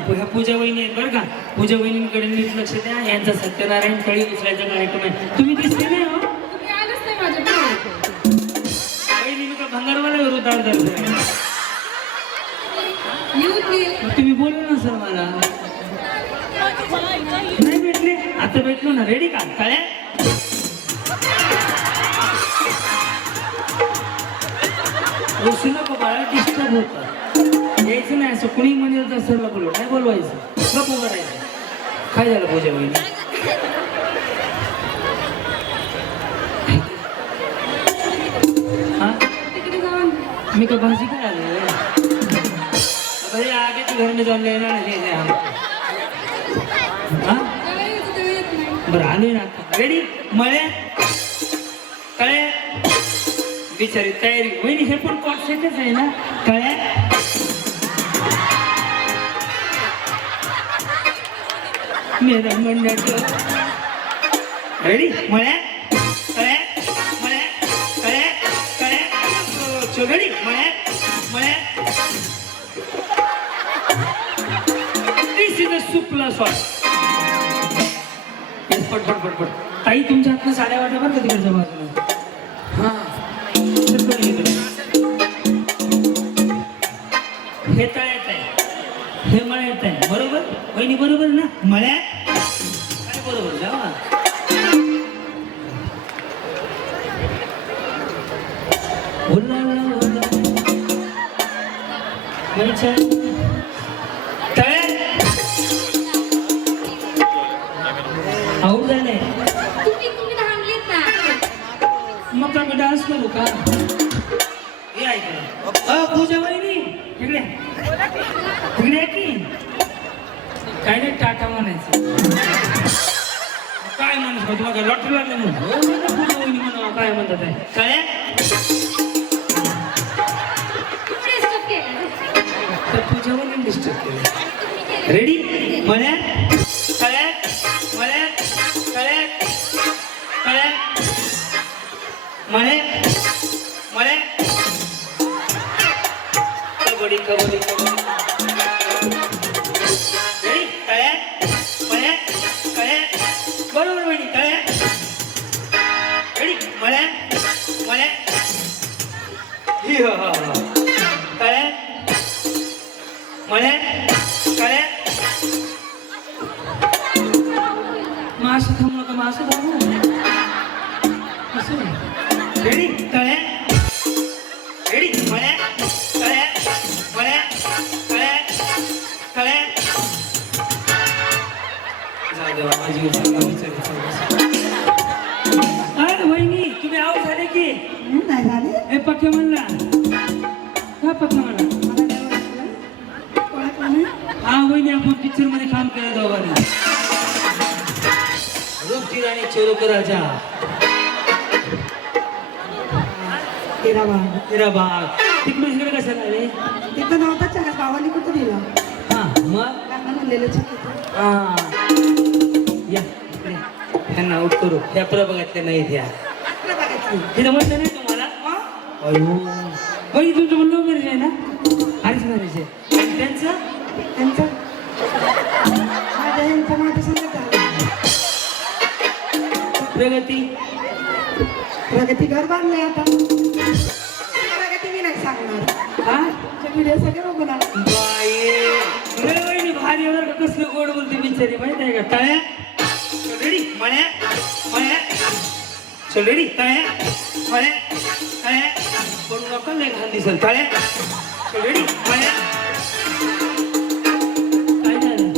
ह्या पूजा वहिनी आहेत बरं का पूजा वहिनींकडे नीट लक्ष द्या यांचा सत्यनारायण कळी उचलायचा कार्यक्रम आहे तुम्ही दिसते नाही हो तुम्ही आलंच नाही माझ्याकडे. वहिनी का भंगारवाला विरोधात धरतोय येऊन येईल. मग तुम्ही बोलू ना सर मला नाही भेटले आता भेटलो ना रेडी का कळ्या बसू नको बाळा डिस्टर्ब होतं यायचं नाही असं कुणी म्हणेल तर सरला बोलव नाही बोलवायचं गप्प करायचं काय झालं पूजा वहिनी हा तिकडे जाऊन मी का भाजी काय आले अरे आगे तो घर में जाऊन लेना नाही हा त्याला यायचं तेव्हा येत नाही. बरं आलोय ना आता रेडी मळे कळे बिचारी तयारी वहिनी हे पण कॉट सेटच आहे ना कळे मेरा मंडळ रेडी मळे कळे मळे कळे कळे रेडी मळे मळे दिस इज अ सुपला सॉस पट पट पट पट ताई तुमच्या हातनं साड्या वाटा बरं का तिकडच्या बाजूला हा हे तळ्यात आहे हे मळ्यात आहे बरोबर वहिनी बरोबर ना मळ्यात वैच्या तळे आऊट झाले तुम्ही थांबलेत ना. मग आम्ही डान्स करू का हे ऐकलं पूजा वहिनी इकडे इकडे की काय नाही टाटा म्हणायचं काय म्हणायचं तुला काय लॉटरी लागले म्हणून पूजा वहिनी म्हणा काय म्हणतात आहे काय तुम्ही stop केलं. तर पूजा वहिनी डिस्टर्ब केलं रेडी म्हणे कळे म्हणे कळे कळे म्हणे म्हणे कबड्डी कबड्डी कबड्डी रेडी कळे म्हणे कळे बरोबर वहिनी कळे रेडी म्हणे म्हणे कळे म्हणे कळे मासं थांबू नका मासं थांबू असं रेडी कळे रेडी म्हणे कळे म्हणे कळे कळे जाऊ दे बाबा जीव चांगला विचार वहिनी तुम्ही आऊट झाले की नाही झाले हे पक्के म्हणला का पक्के म्हणला मला नाही ओळखलं. ओळखलं नाही? हा वहिनी आपण पिक्चर मध्ये काम केलं दोघांनी रूपती राणी चोरोक राजा तेरा बाग तेरा बाग तिकडून इकडे कशाला आले तिथं नव्हता चहा भावाने कुठं दिला हा मग त्यांना म्हणलेलं चुकीचं हा या इकडे. ह्यांना आउट करू ह्या प्रभागातल्या नाही द्या आपलं बघायचं तिथं म्हटलं नाही तुम्हाला अयो बाई तुमचं म्हणलं मॅरेज आहे ना हरीच मॅरेज आहे आणि त्यांचं त्यांचं माझ्या यांचं माझं सांगत आहे प्रगती प्रगती घर बांधलंय आता प्रगती मी नाही सांगणार हा तुमचे व्हिडिओ सगळे बघून आले. बाई रे वहिनी भारी एवढं का कसलं गोड बोलते बिचारी माहिती आहे का तळ्या रेडी म्हणे म्हणे चल रेडी तळ्या म्हणे तळ्या पण नको नाही घाल दिसल तळ्या चल रेडी म्हणे काय झालं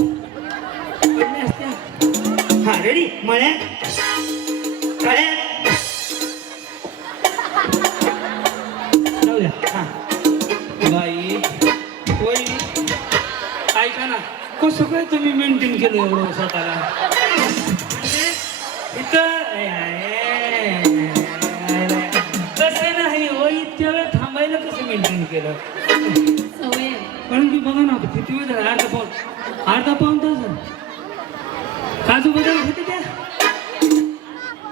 पडले असते हा रेडी म्हणे तळ्या जाऊ द्या हा बाई वहिनी ऐका ना कसं काय तुम्ही मेंटेन केलं एवढं स्वतःला म्हणजे इथं कसं नाही वय इतक्या वेळ थांबायला कसं मेंटेन केलं कारण की बघा ना किती वेळ झाला अर्धा पाऊण तास झाला. काजू बदाम होते त्या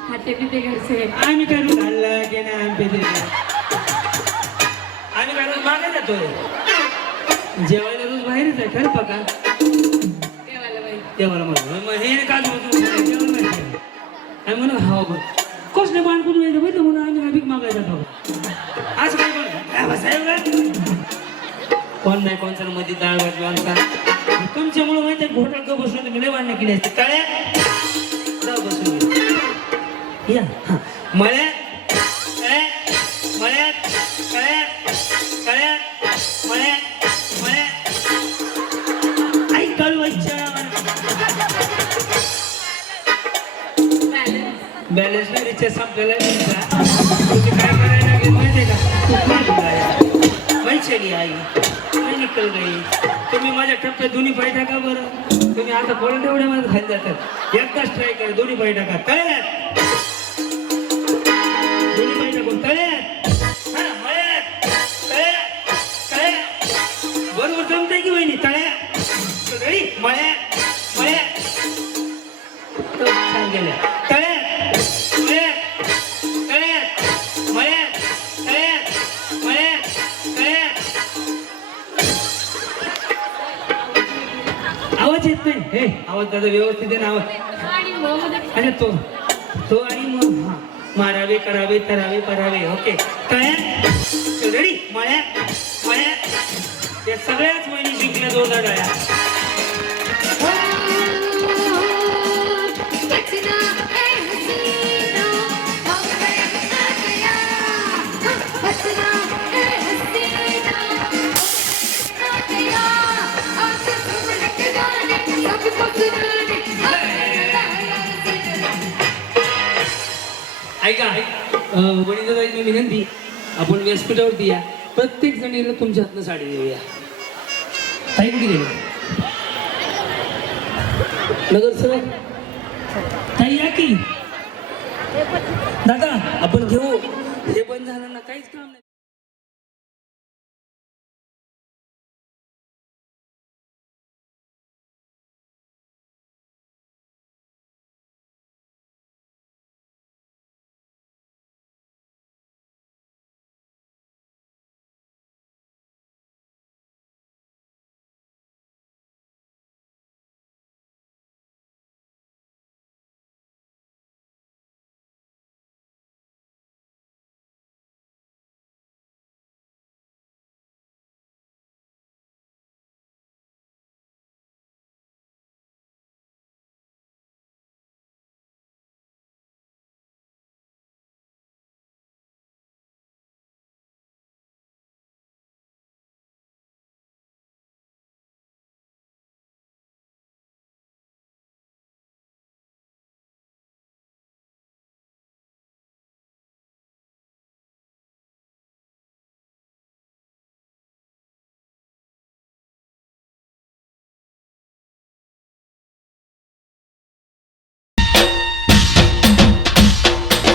खाते पिते घरचे आम्ही काय रोज हल्ला की नाही आम्ही काय रोज मागे जातोय जेवायला रोज बाहेरच आहे खरं बघा देवाला म्हणून मग हे काजू जेवण माहिती आम्ही म्हणून हा बघ कसले मान करून यायचं बघितलं म्हणून आम्ही भीक मागायचा बघा असं काय बघ कोण नाही कोणच्या मध्ये डाळ भाजी आणता तुमच्यामुळे माहिती आहे घोटाळ का बसलो तुम्ही लय वाढणं केली असते कळ्या जाऊ बसून या हा मळ्या कळ्या मळ्या कळ्या कळ्या मळ्या मळ्या आई कळवायच्या बॅलन्स नाही रिचार्ज संपलेला आहे तुम्ही काय करायला लागेल माहिती आहे का वैशाली आई काय निकल गई तुम्ही माझ्या टप्प्यात दोन्ही पाय टाका बरं तुम्ही आता कोण एवढ्या मला खाली जातात एकदाच ट्राय करा दोन्ही पाय टाका तळ्यात दोन्ही पाय टाकून तळ्यात हा मळ्यात तळ्यात तळ्यात बरोबर जमतंय की वहिनी तळ्यात रेडी मळ्यात मळ्यात छान गेल्या तळ्यात मळ्यात तळ्यात मळ्यात तळ्यात मळ्यात तळ्यात आवाज येत नाही हे आवाज दादा व्यवस्थित आहे ना आवाज अरे तो आणि मग हा मारावे करावे तरावे परावे ओके तळ्यात रेडी मळ्यात मळ्यात त्या सगळ्याच महिने शिकल्या जोरदार गाड्या ऐका वनिताताई मी विनंती आपण व्यासपीठावरती या प्रत्येक जणीला तुमच्या हातनं साडी देऊया ताई कुठे गेली नगरसेवक ताई या की दादा आपण घेऊ हे बंद झालं ना काहीच काम नाही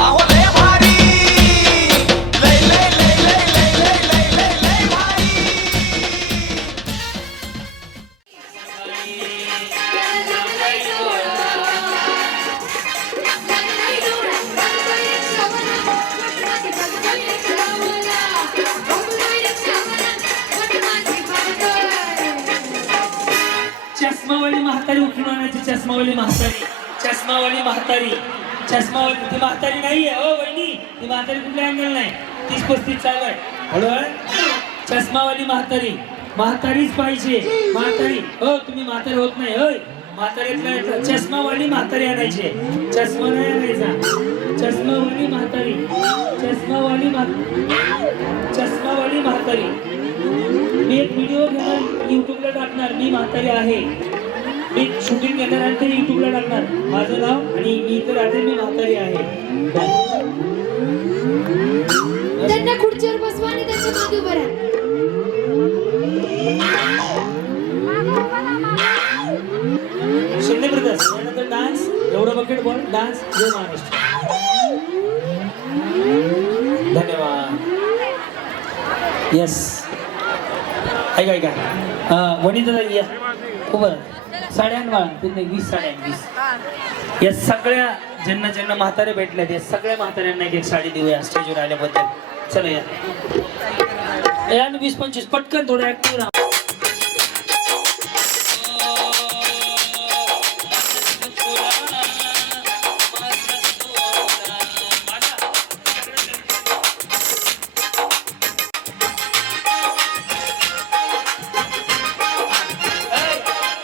अहो लय भारी लय लय लय लय लय लय लय लय लय भारी चष्मावाली म्हातारी उठून आणायची चष्मावाली म्हातारी ती म्हातारी नाहीये हो वहिनी ती म्हातारी कुठल्या अँगल नाही 30-35 चालू आहे हळूहळू चष्मावाली म्हातारीच पाहिजे म्हातारी हो तुम्ही म्हातारी होत नाही होय म्हातारीतला चष्मावाली म्हातारी आणायची चष्मा नाही आणायचा चष्मावाली म्हातारी मी एक व्हिडिओ घेणार युट्यूबला टाकणार मी म्हातारी आहे मी शूटिंग घेणार आणि ते युट्यूबला टाकणार माझं नाव आणि मी इथं राहते मी म्हातारी आहे त्यांना खुर्चीवर बसवा आणि त्यांच्या मागे उभं राहा. शिंदे ब्रदर्स त्यानंतर डान्स एवढं बकेट बॉल डान्स जय महाराष्ट्र धन्यवाद येस ऐका वनिता या खूप साड्या बाळा तुम्ही 20 साड्या 20 या सगळ्या ज्यांना म्हातारे भेटल्यात या सगळ्या म्हाताऱ्यांना एक साडी देऊया स्टेजवर आल्याबद्दल चला या 20-25 पटकन थोडं ऍक्टिव्ह राहा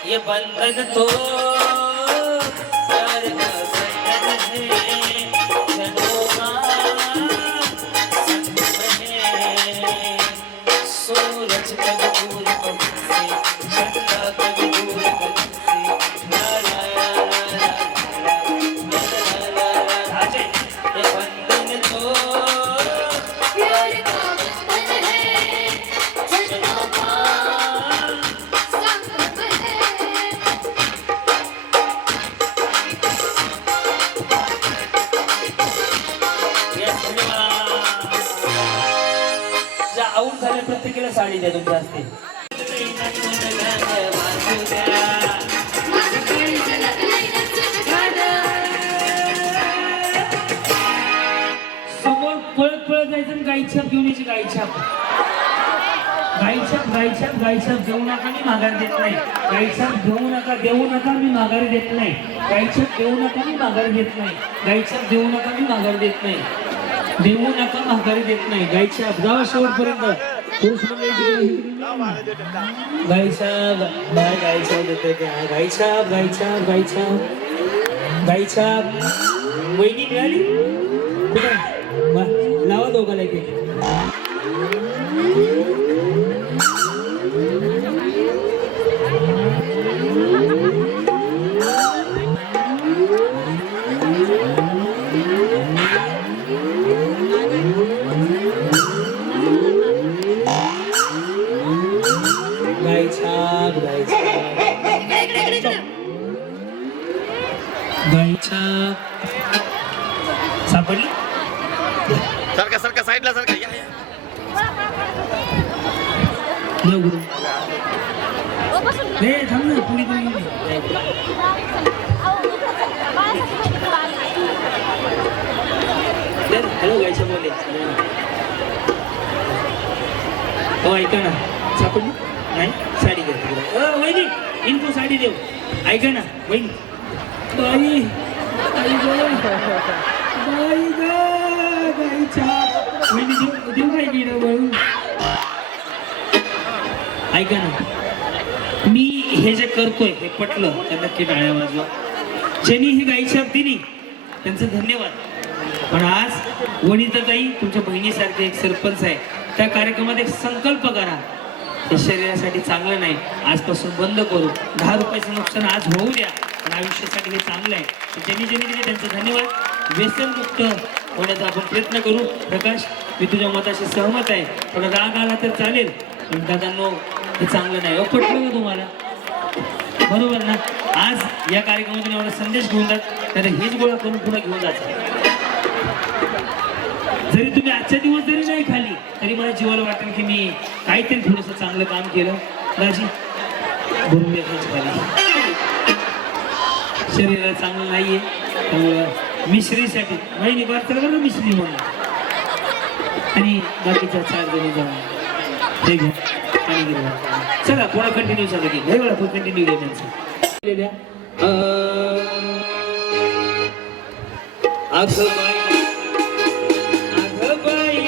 ये बंधन तो प्यार का बंधन है जनों का संग है सूरज कभी दूर से चंद्रमा कभी दूर से ला ला ला ये बंधन तो प्यार का बंधन है जनों का संगम है. ज्या आऊट झाल्या प्रत्येकाला साडी द्या तुमच्या हस्ते समोर पळत जायचं आणि गाईछाप घेऊन यायची गाईछाप घेऊ नका मी माघार देत नाही गाईछाप देऊ नका मी माघार देत नाही गाईछाप देऊ नका मी माघार देत नाही गाईछाप देऊ नका मी माघार देत नाही देऊ नका माघारी देत नाही गाईछाप जावा शेवटपर्यंत पुरुष मंडळीची गाईछाप देते गाईछाप वहिनी मिळाली लावा दोघाला एक सापडली. सारखा सारखा साईडला सारखा या या. देव गुरु. हे थांब ना पुढे कोणी नाही. हॅलो गायच्या बोले. हो ऐका ना सापडली नाही साडी घ्या वहिनी इनको साडी देऊ. ऐका ना वहिनी. बाई बाई ग बाई ग गाईच्या वहिनी देऊ काय गेलं म्हणून. ऐका ना मी हे जे करतोय हे पटलं तर नक्की टाळ्या वाजवा. ज्यांनी ही गाई छाप दिली त्यांचं धन्यवाद. पण आज वनिताताई तुमच्या बहिणीसारखे एक सरपंच आहे त्या कार्यक्रमात एक संकल्प करा. हे शरीरासाठी चांगलं नाही आजपासून बंद करू. 10 रुपयाचं नुकसान आज होऊ द्या पण आयुष्यासाठी हे चांगलं आहे. ज्यांनी ज्यांनी दिले त्यांचं धन्यवाद. व्यसनमुक्त होण्याचा आपण प्रयत्न करू. प्रकाश मी तुझ्या मताशी सहमत आहे. थोडा राग आला तर चालेल पण दादांनो हे चांगलं नाही. पटलं का तुम्हाला? बरोबर ना. आज या कार्यक्रमातून एवढा संदेश घेऊन जात तर हेच गोळा करून पुढे घेऊन जायचं. जरी तुम्ही आजच्या दिवस जरी नाही खाली तरी मला जीवाला वाटेल की मी काहीतरी थोडंसं चांगलं काम केलं. राजी भरून द्यायची खाली शरीराला चांगलं नाहीये त्यामुळं मिश्रीसाठी माहिती वाटतं बरं मिश्री म्हणून आणि बाकीच्या 4 जणी जाऊन ते घ्या आणि गेलं. चला थोडा कंटिन्यू झालं की लय वेळा कंटिन्यू घ्या त्यांचं. अगं बाई अगं बाई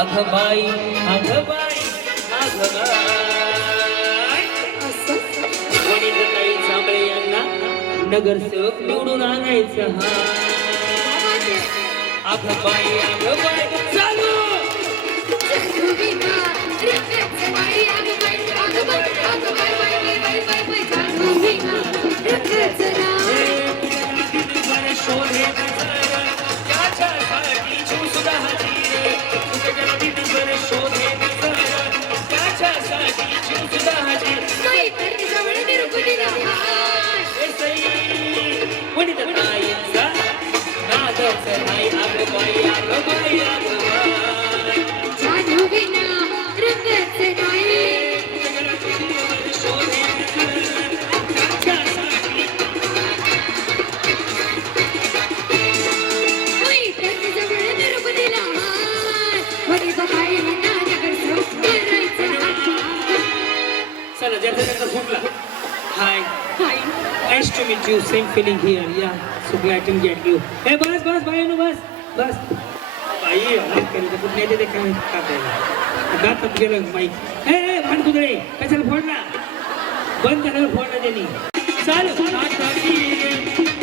अगं बाई अगं बाई अगं बाई वनिताताई चांबळे यांना नगरसेवक निवडून आणायचं. हा अगं बाई चालू. शोधे त्याच्यासाठी जीव सुद्धा हजीर. शोधे त्याच्यासाठी जीव सुद्धा हजीर. वनिताताईंचा नादच नाही. अगं बाई अगं बाई अगं बाई चला ज्याचा त्याचा फुटला. Hi nice to meet you. Same feeling here. Yeah so glad to get you. ए बस बस बाई नो बस बस बाई आवाज करायचं कुठे नाही ते काय कापायला गातात गेलं माईक. ए भांड कुदळे कशाला फोडला बंद झाल्यावर फोडला त्यांनी. चाल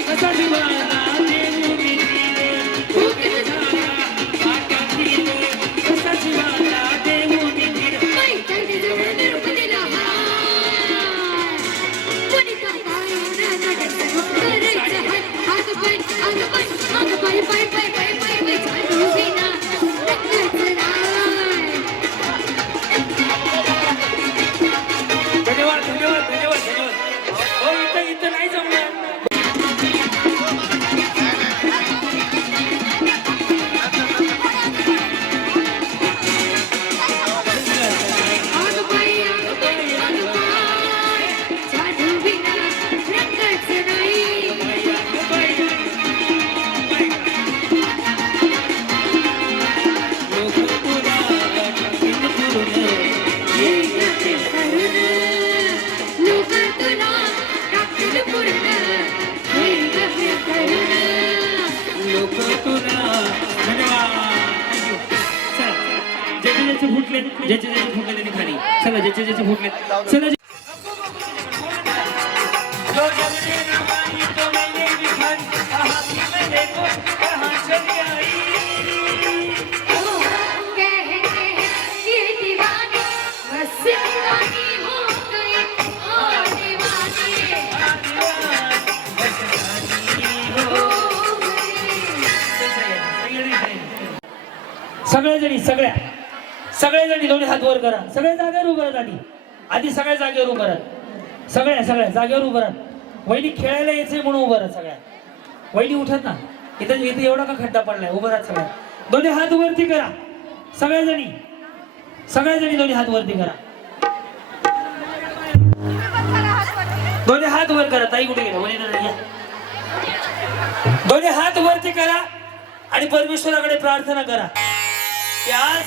कसा दिवाना देऊ मी कसा दिवाना देऊ मी धन्यवाद धन्यवाद धन्यवाद धन्यवाद. हो इथं नाही जमणार. ज्याचे फुटले त्यांनी खाली. चला ज्याचे फुटले चला. सगळेजणी सगळ्या सगळेजणी दोन्ही हात वर करा. सगळे जागेवर उभं राहा. आधी सगळ्या जागेवर उभं राहा, सगळ्या जागेवर उभं राहा. वहिनी खेळायला यायचंय म्हणून उभं राहा सगळ्या. वहिनी उठत ना, इथं इथे एवढा का खड्डा पडलाय, उभं राहा सगळ्या. दोन्ही हात वरती करा सगळ्याजणी दोन्ही हात वरती करा. दोन्ही हात वर करा. ताई कुठे गेला? वहिनी नाही. दोन्ही हात वरती करा आणि परमेश्वराकडे प्रार्थना करा की आज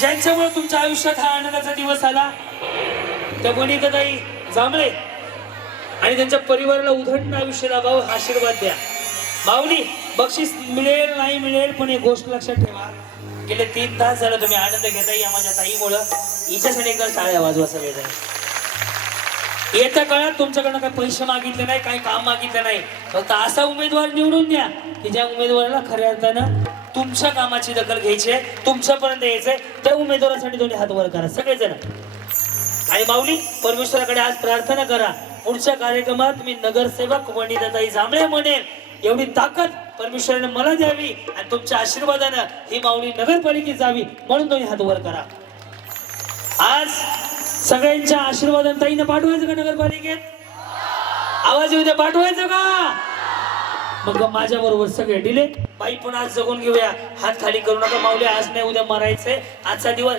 ज्यांच्यामुळे तुमच्या आयुष्यात हा आनंदाचा दिवस आला त्या वनिताताई जांभळे आणि त्यांच्या परिवाराला उधळून आयुष्य लाभावं हा आशीर्वाद द्या. माऊली बक्षीस मिळेल नाही मिळेल पण एक गोष्ट लक्षात ठेवा, गेले 3 तास झालं तुम्ही आनंद घेताय या माझ्या ताईमुळं. हिच्यासाठी एकदा टाळ्या वाजवा सगळेजण. येत्या काळात तुमच्याकडनं काही पैसे मागितले नाही, काही काम मागितलं नाही, फक्त असा उमेदवार निवडून द्या की ज्या उमेदवाराला खऱ्या अर्थानं तुमच्या कामाची दखल घ्यायची आहे, तुमच्यापर्यंत यायचंय. त्या उमेदवारासाठी दोन्ही हात वर करा सगळेजण. आणि माऊली परमेश्वराकडे आज प्रार्थना करा पुढच्या कार्यक्रमात मी नगरसेवक वनिताताई जांभळे म्हणेन एवढी ताकद परमेश्वराने मला द्यावी आणि तुमच्या आशीर्वादानं ही माऊली नगरपालिकेत जावी म्हणून दोन्ही हात वर करा. आज सगळ्यांच्या आशीर्वादाने ताईनं पाठवायचं का नगरपालिकेत? आवाज येऊ द्या, पाठवायचं का? मग माझ्या बरोबर सगळे डिले बाई पण आज जगून घेऊया. हात खाली करू नका माऊली, आज नाही उद्या मरायचंय. आजचा दिवस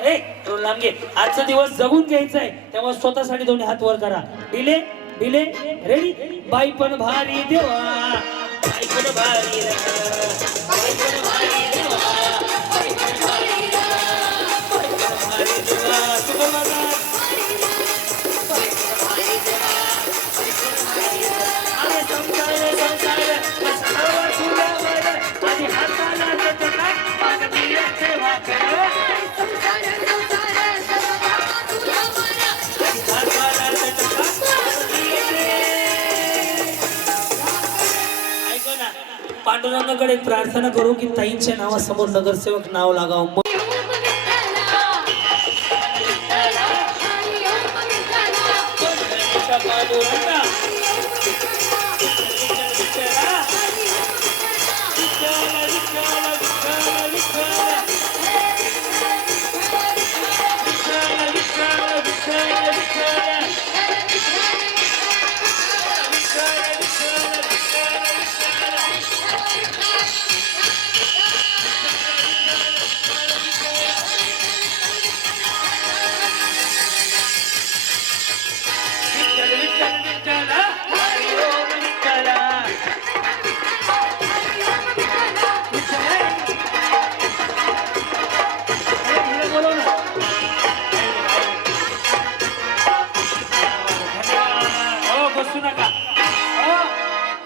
लांब घे, आजचा दिवस जगून घ्यायचाय त्यामुळे स्वतःसाठी दोन्ही हात वर करा. Delay delay ready. बाई पण भारी देवा, बाई पण भारी देवा, बाई पण भारी देवा, बाई पण भारी देवा, बाई पण भारी देवा. सुपर बाबा पांडुरंगाकडे प्रार्थना करू की ताईंच्या नावासमोर नगरसेवक नाव लागावं.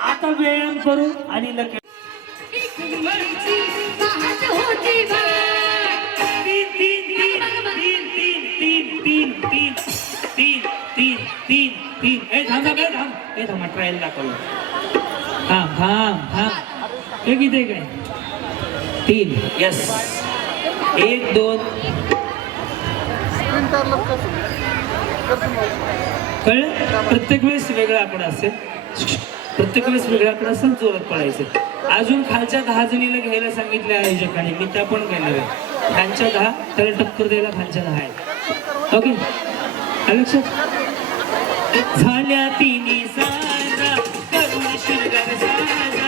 आता व्यायाम करू आणि लगे थांबा ट्रायल दाखवलं. हे किती काय 3 यस 1 2 कळलं. प्रत्येक वेळेस वेगळा आकडा असेल, प्रत्येक वेळेस वेगळा आकडा असेल, जोरात पडायचं. अजून खालच्या 10 जणीला घ्यायला सांगितले आयोजकांनी, मी त्या पण घेणार आहे. खालच्या 10 त्याला टक्कर द्यायला खालच्या 10 आहे. ओके लक्षात. झाल्या 3 साजा करून शिरगार साजा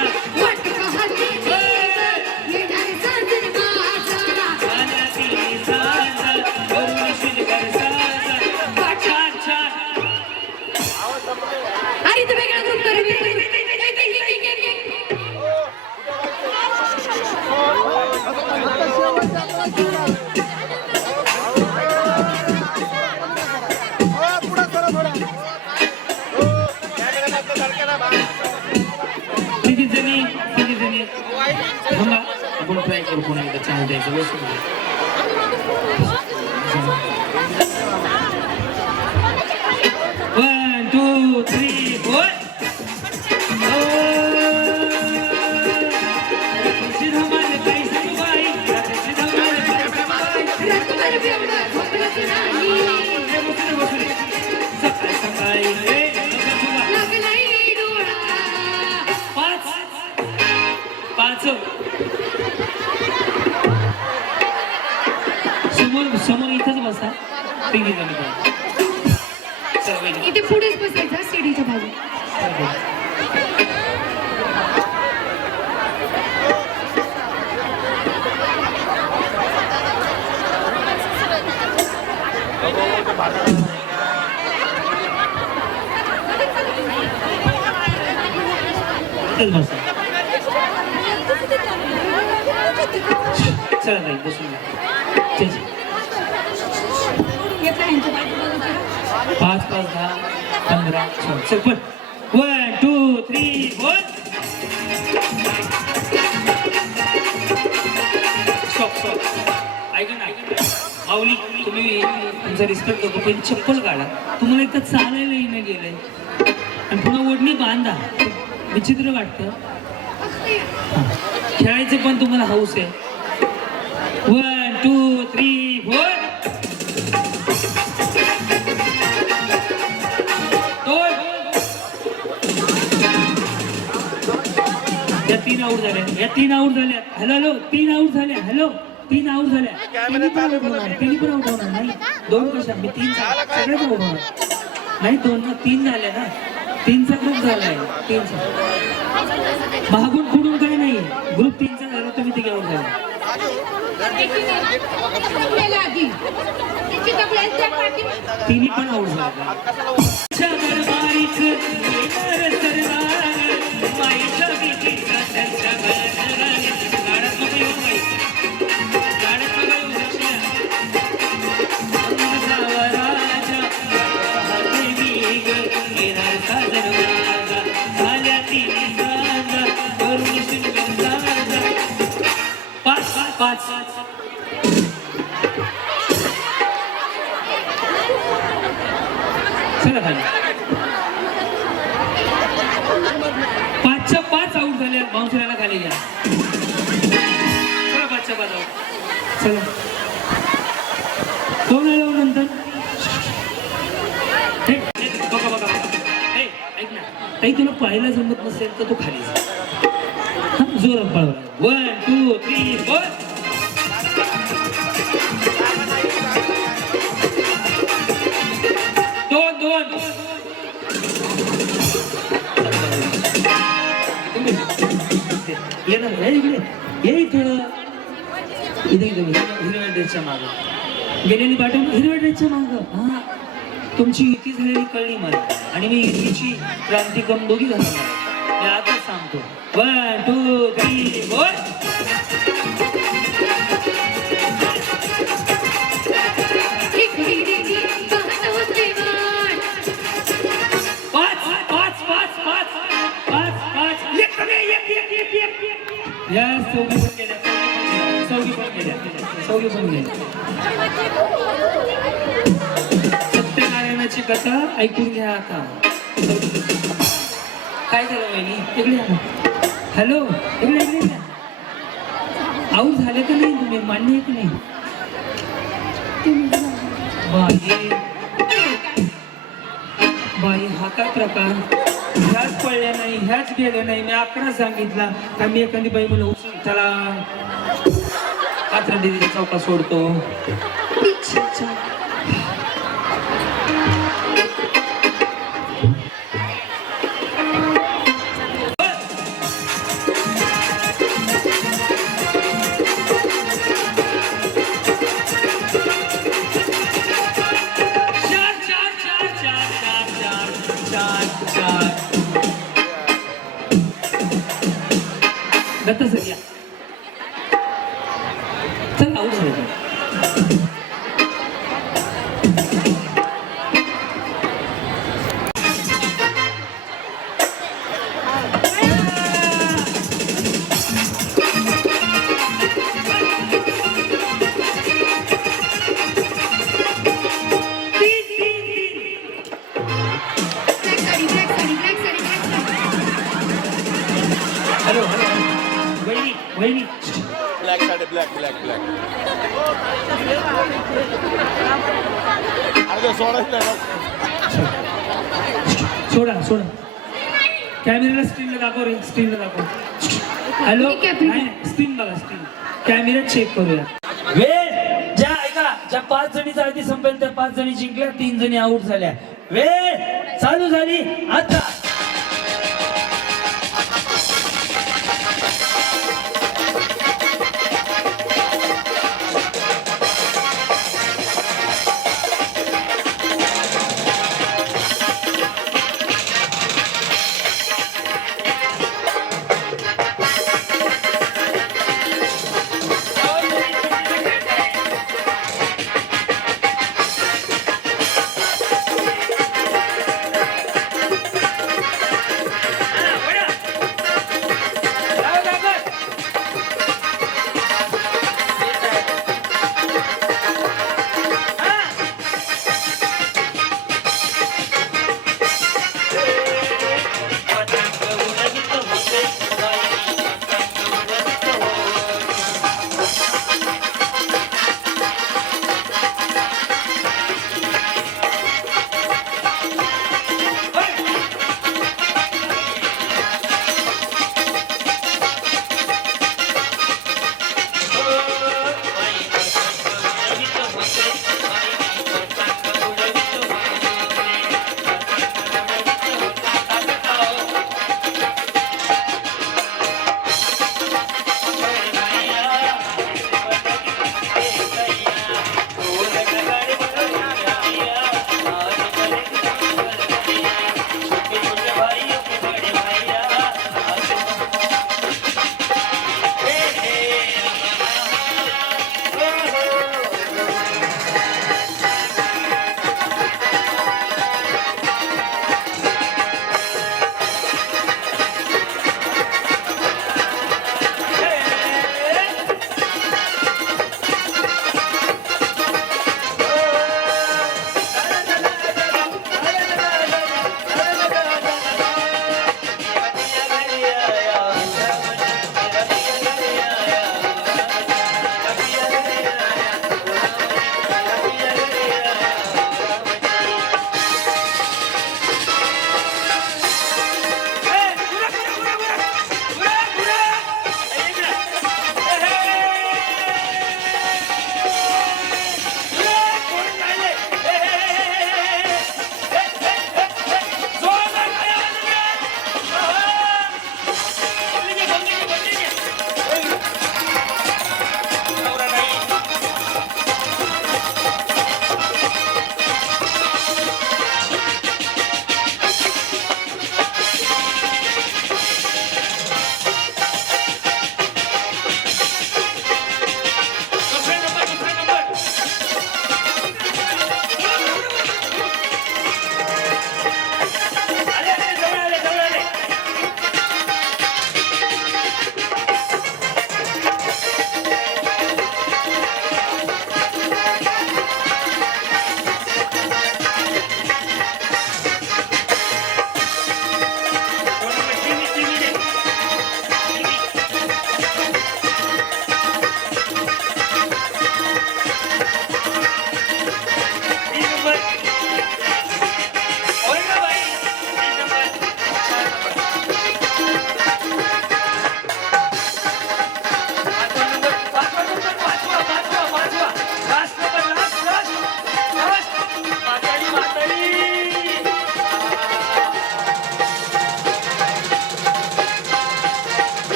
आपण ट्राय करू पुन्हा एकदा चहा द्यायचं. 1 2 3 4 सकाळी सकाळी 5 5 चल वहिनी. इथे पुढेच बसायचं सीडीच्या बाजूला. चल बसा. चला ताई बसून घ्या. चल, चल. 5 5 10 15 चल पण 1 2 3 4 स्टॉप ऐका ना माऊली तुम्ही तुमचा रिस्पेक्ट करतो पण चप्पल काढा. तुम्हाला एकदा चालायलाही नाही गेलंय आणि पुन्हा ओढणी बांधा. विचित्र वाटतं. खेळायचं पण तुम्हाला हाऊस आहे. 1 2 3 4 या 3 आऊट झाल्या. या 3 आऊट झाल्या. हॅलो हॅलो 3 आऊट झाल्या. हॅलो 3 आऊट झाल्या. तिन्ही पण आऊट होणार नाही. 2 कशा मी 3 सगळ्याच आऊट होणार नाही. 2 ना 3 झाल्या ना. 3चा ग्रुप झालाय. 3चा मागून पुढून काही नाही. ग्रुप 3चा झाला तुम्ही तिघे आऊट झाला. तिन्ही पण आऊट झाला. पाच चला खाली. 5च्या 5 आऊट झाल्या. बाउन्सरला खाली घ्या. चला 5च्या 5 आऊट. चला कोण आलो नंतर बघा बघा बघा. ऐक ना ताई तुला पाहायला जमत नसेल तर तू खाली जा. जोरात पळवा. 1 2 3 4 2 ये ना इकडे ये इथं. इथे हिरव्या ड्रेसच्या मागं गेलेली पाठवून हिरव्या ड्रेसच्या मागं. हा तुमची युती झालेली कळली मला आणि मी युतीची क्रांती करून दोघी झाला. मी आता सांगतो. 1 2 3 4 या चौघी पण गेल्या. सत्यनारायणाची कथा ऐकून घ्या आता. काय झालं वहिनी इकडे या. हॅलो इकडे इकडे आऊट झाले का नाही तुम्ही मान्य आहे की नाही. बाई हा काय प्रकार. ह्याच पडल्या नाही ह्याच गेल्या नाही. मी आकडा सांगितला का मी एखादी बाई मला उचल त्याला कात्रा देवीच्या चौकात सोडतो. दत्त सर या. चल आऊट झाले. हॅलो हॅलो वहिनी वहिनी black sari black black black अरे सोडा सोडा सोडा. कॅमेऱ्याला स्क्रीनला दाखव रे. स्क्रीनला दाखव. हॅलो स्क्रीन बघा. स्क्रीन कॅमेरा चेक करूया. वेळ ज्या ऐका ज्या 5 जणीचा आधी संपेल त्या 5 जणी जिंकल्या, 3 जणी आऊट झाल्या. वेळ चालू झाली आता.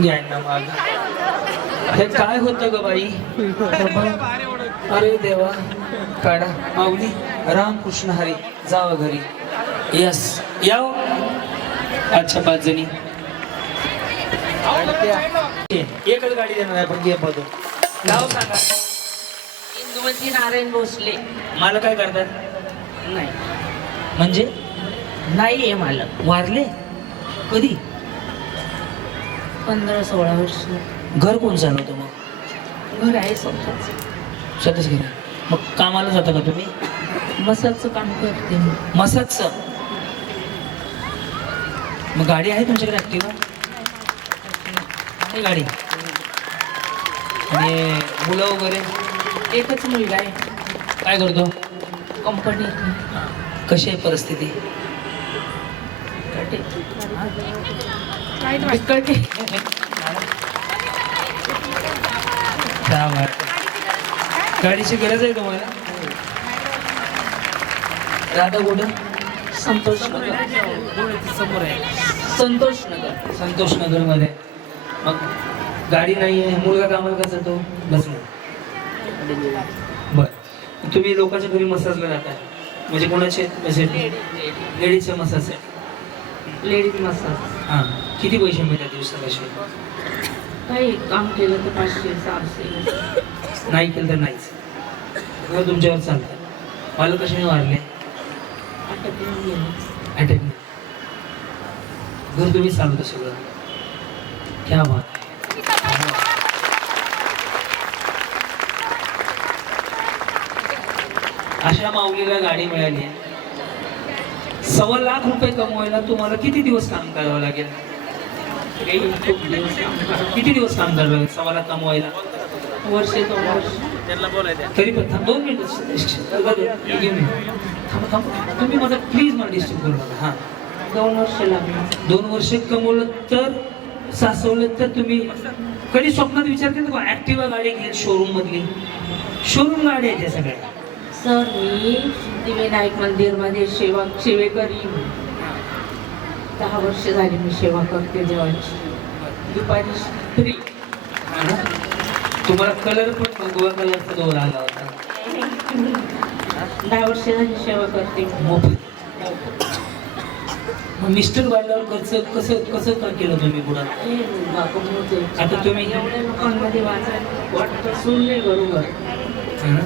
घ्यायला माग हे काय होतं ग बाई? अरे देवा, काढा माऊली. रामकृष्ण हरी, जावा घरी. यस याव. अच्छा 5 जणी एकच गाडी देणार आहे पण गेम मधून. नाव सांगा. इंदुमती नारायण भोसले. मला काय करतात? नाही म्हणजे नाही आहे मला. वारले कधी? 15-16 वर्ष. घर कोण चालवतं मग? घर आहे स्वतःच. स्वतःच घर. मग कामाला जाता का तुम्ही? मसाजचं काम करते मी. मसाजचं? मग गाडी आहे तुमच्याकडे ऍक्टिव्हा? आहे गाडी? आणि मुलं वगैरे? एकच मुलगा आहे. काय करतो? कंपनी. कशी आहे परिस्थिती? क्या बात आहे. गाडीची गरज आहे तुम्हाला? राधा कुठं? संतोष नगर समोर आहे. संतोष नगर मध्ये. मग गाडी नाही आहे, मुलगा कामाला का जातो? बसला. बर, तुम्ही लोकांच्या घरी मसाजला जाताय म्हणजे कोणाचे लेडीजचे मसाज आहे? लेडीज मसाज हां, किती पैसे मिळतात दिवसापासून? काही काम केलं तर 500 600. नाही केलं तर नाहीच. घर तुमच्यावर चालतं. मला कशाने वारले? अटॅक. घर तुम्ही चालवता सगळं. क्या बात. अशा माऊलीला गाडी मिळाली. 1.25 लाख रुपये कमवायला तुम्हाला किती दिवस काम करावं लागेल? किती दिवस काम करावं लागेल 1.25 लाख कमवायला? वर्ष 2 वर्ष. तरी पण 2 मिनिट तुम्ही माझा प्लीज मला डिस्टर्ब करू नका. हां, 2 वर्ष लागले. 2 वर्ष कमवलं तर सासवलं तर तुम्ही कधी स्वप्नात विचार केला का ऍक्टिवा गाडी घेईल शोरूम मधली? शोरूम गाडी आहे त्या सगळ्या. सर मी सिद्धिविनायक मंदिरमध्ये सेवेकरी. 10 वर्ष झाली मी सेवा करते देवाची. दुपारी फ्री. तुम्हाला कलर पण भगवा कलरचा दोरा आला होता. 10 वर्ष झाली सेवा करते. मोफत. मग मिस्टर वाढल्यावर खर्च कसं कसं का केलं तुम्ही पुढं? आता तुम्ही एवढ्या लोकांमध्ये वाटतं सुनले बरोबर. हं?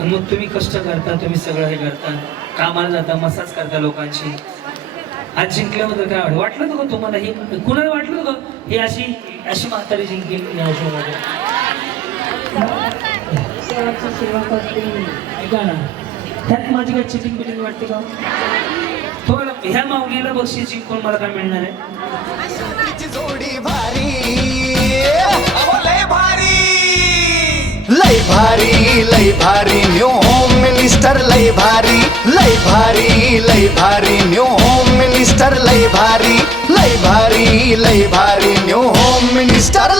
आणि मग तुम्ही कष्ट करता, तुम्ही सगळं हे करता, कामाला जाता, मसाज करता लोकांची. आज जिंकल्याबद्दल काय वाटलं होतं का तुम्हाला? हे कुणाला वाटलं होतं हे अशी अशी म्हातारी जिंकेल या शोमध्ये? देवाची सेवा करते मी. ऐका ना, त्यात माझी काही चिटिंग बिटिंग वाटते का? थोडं ह्या माऊलीला बक्षीस जिंकून मला काय मिळणार आहे? जोडी भारी, अहो लय भारी, लय भारी, लय भारी न्यू होम मिनिस्टर लय भारी, लय भारी, लय भारी न्यू होम मिनिस्टर लय भारी, लय भारी, लय भारी न्यू होम मिनिस्टर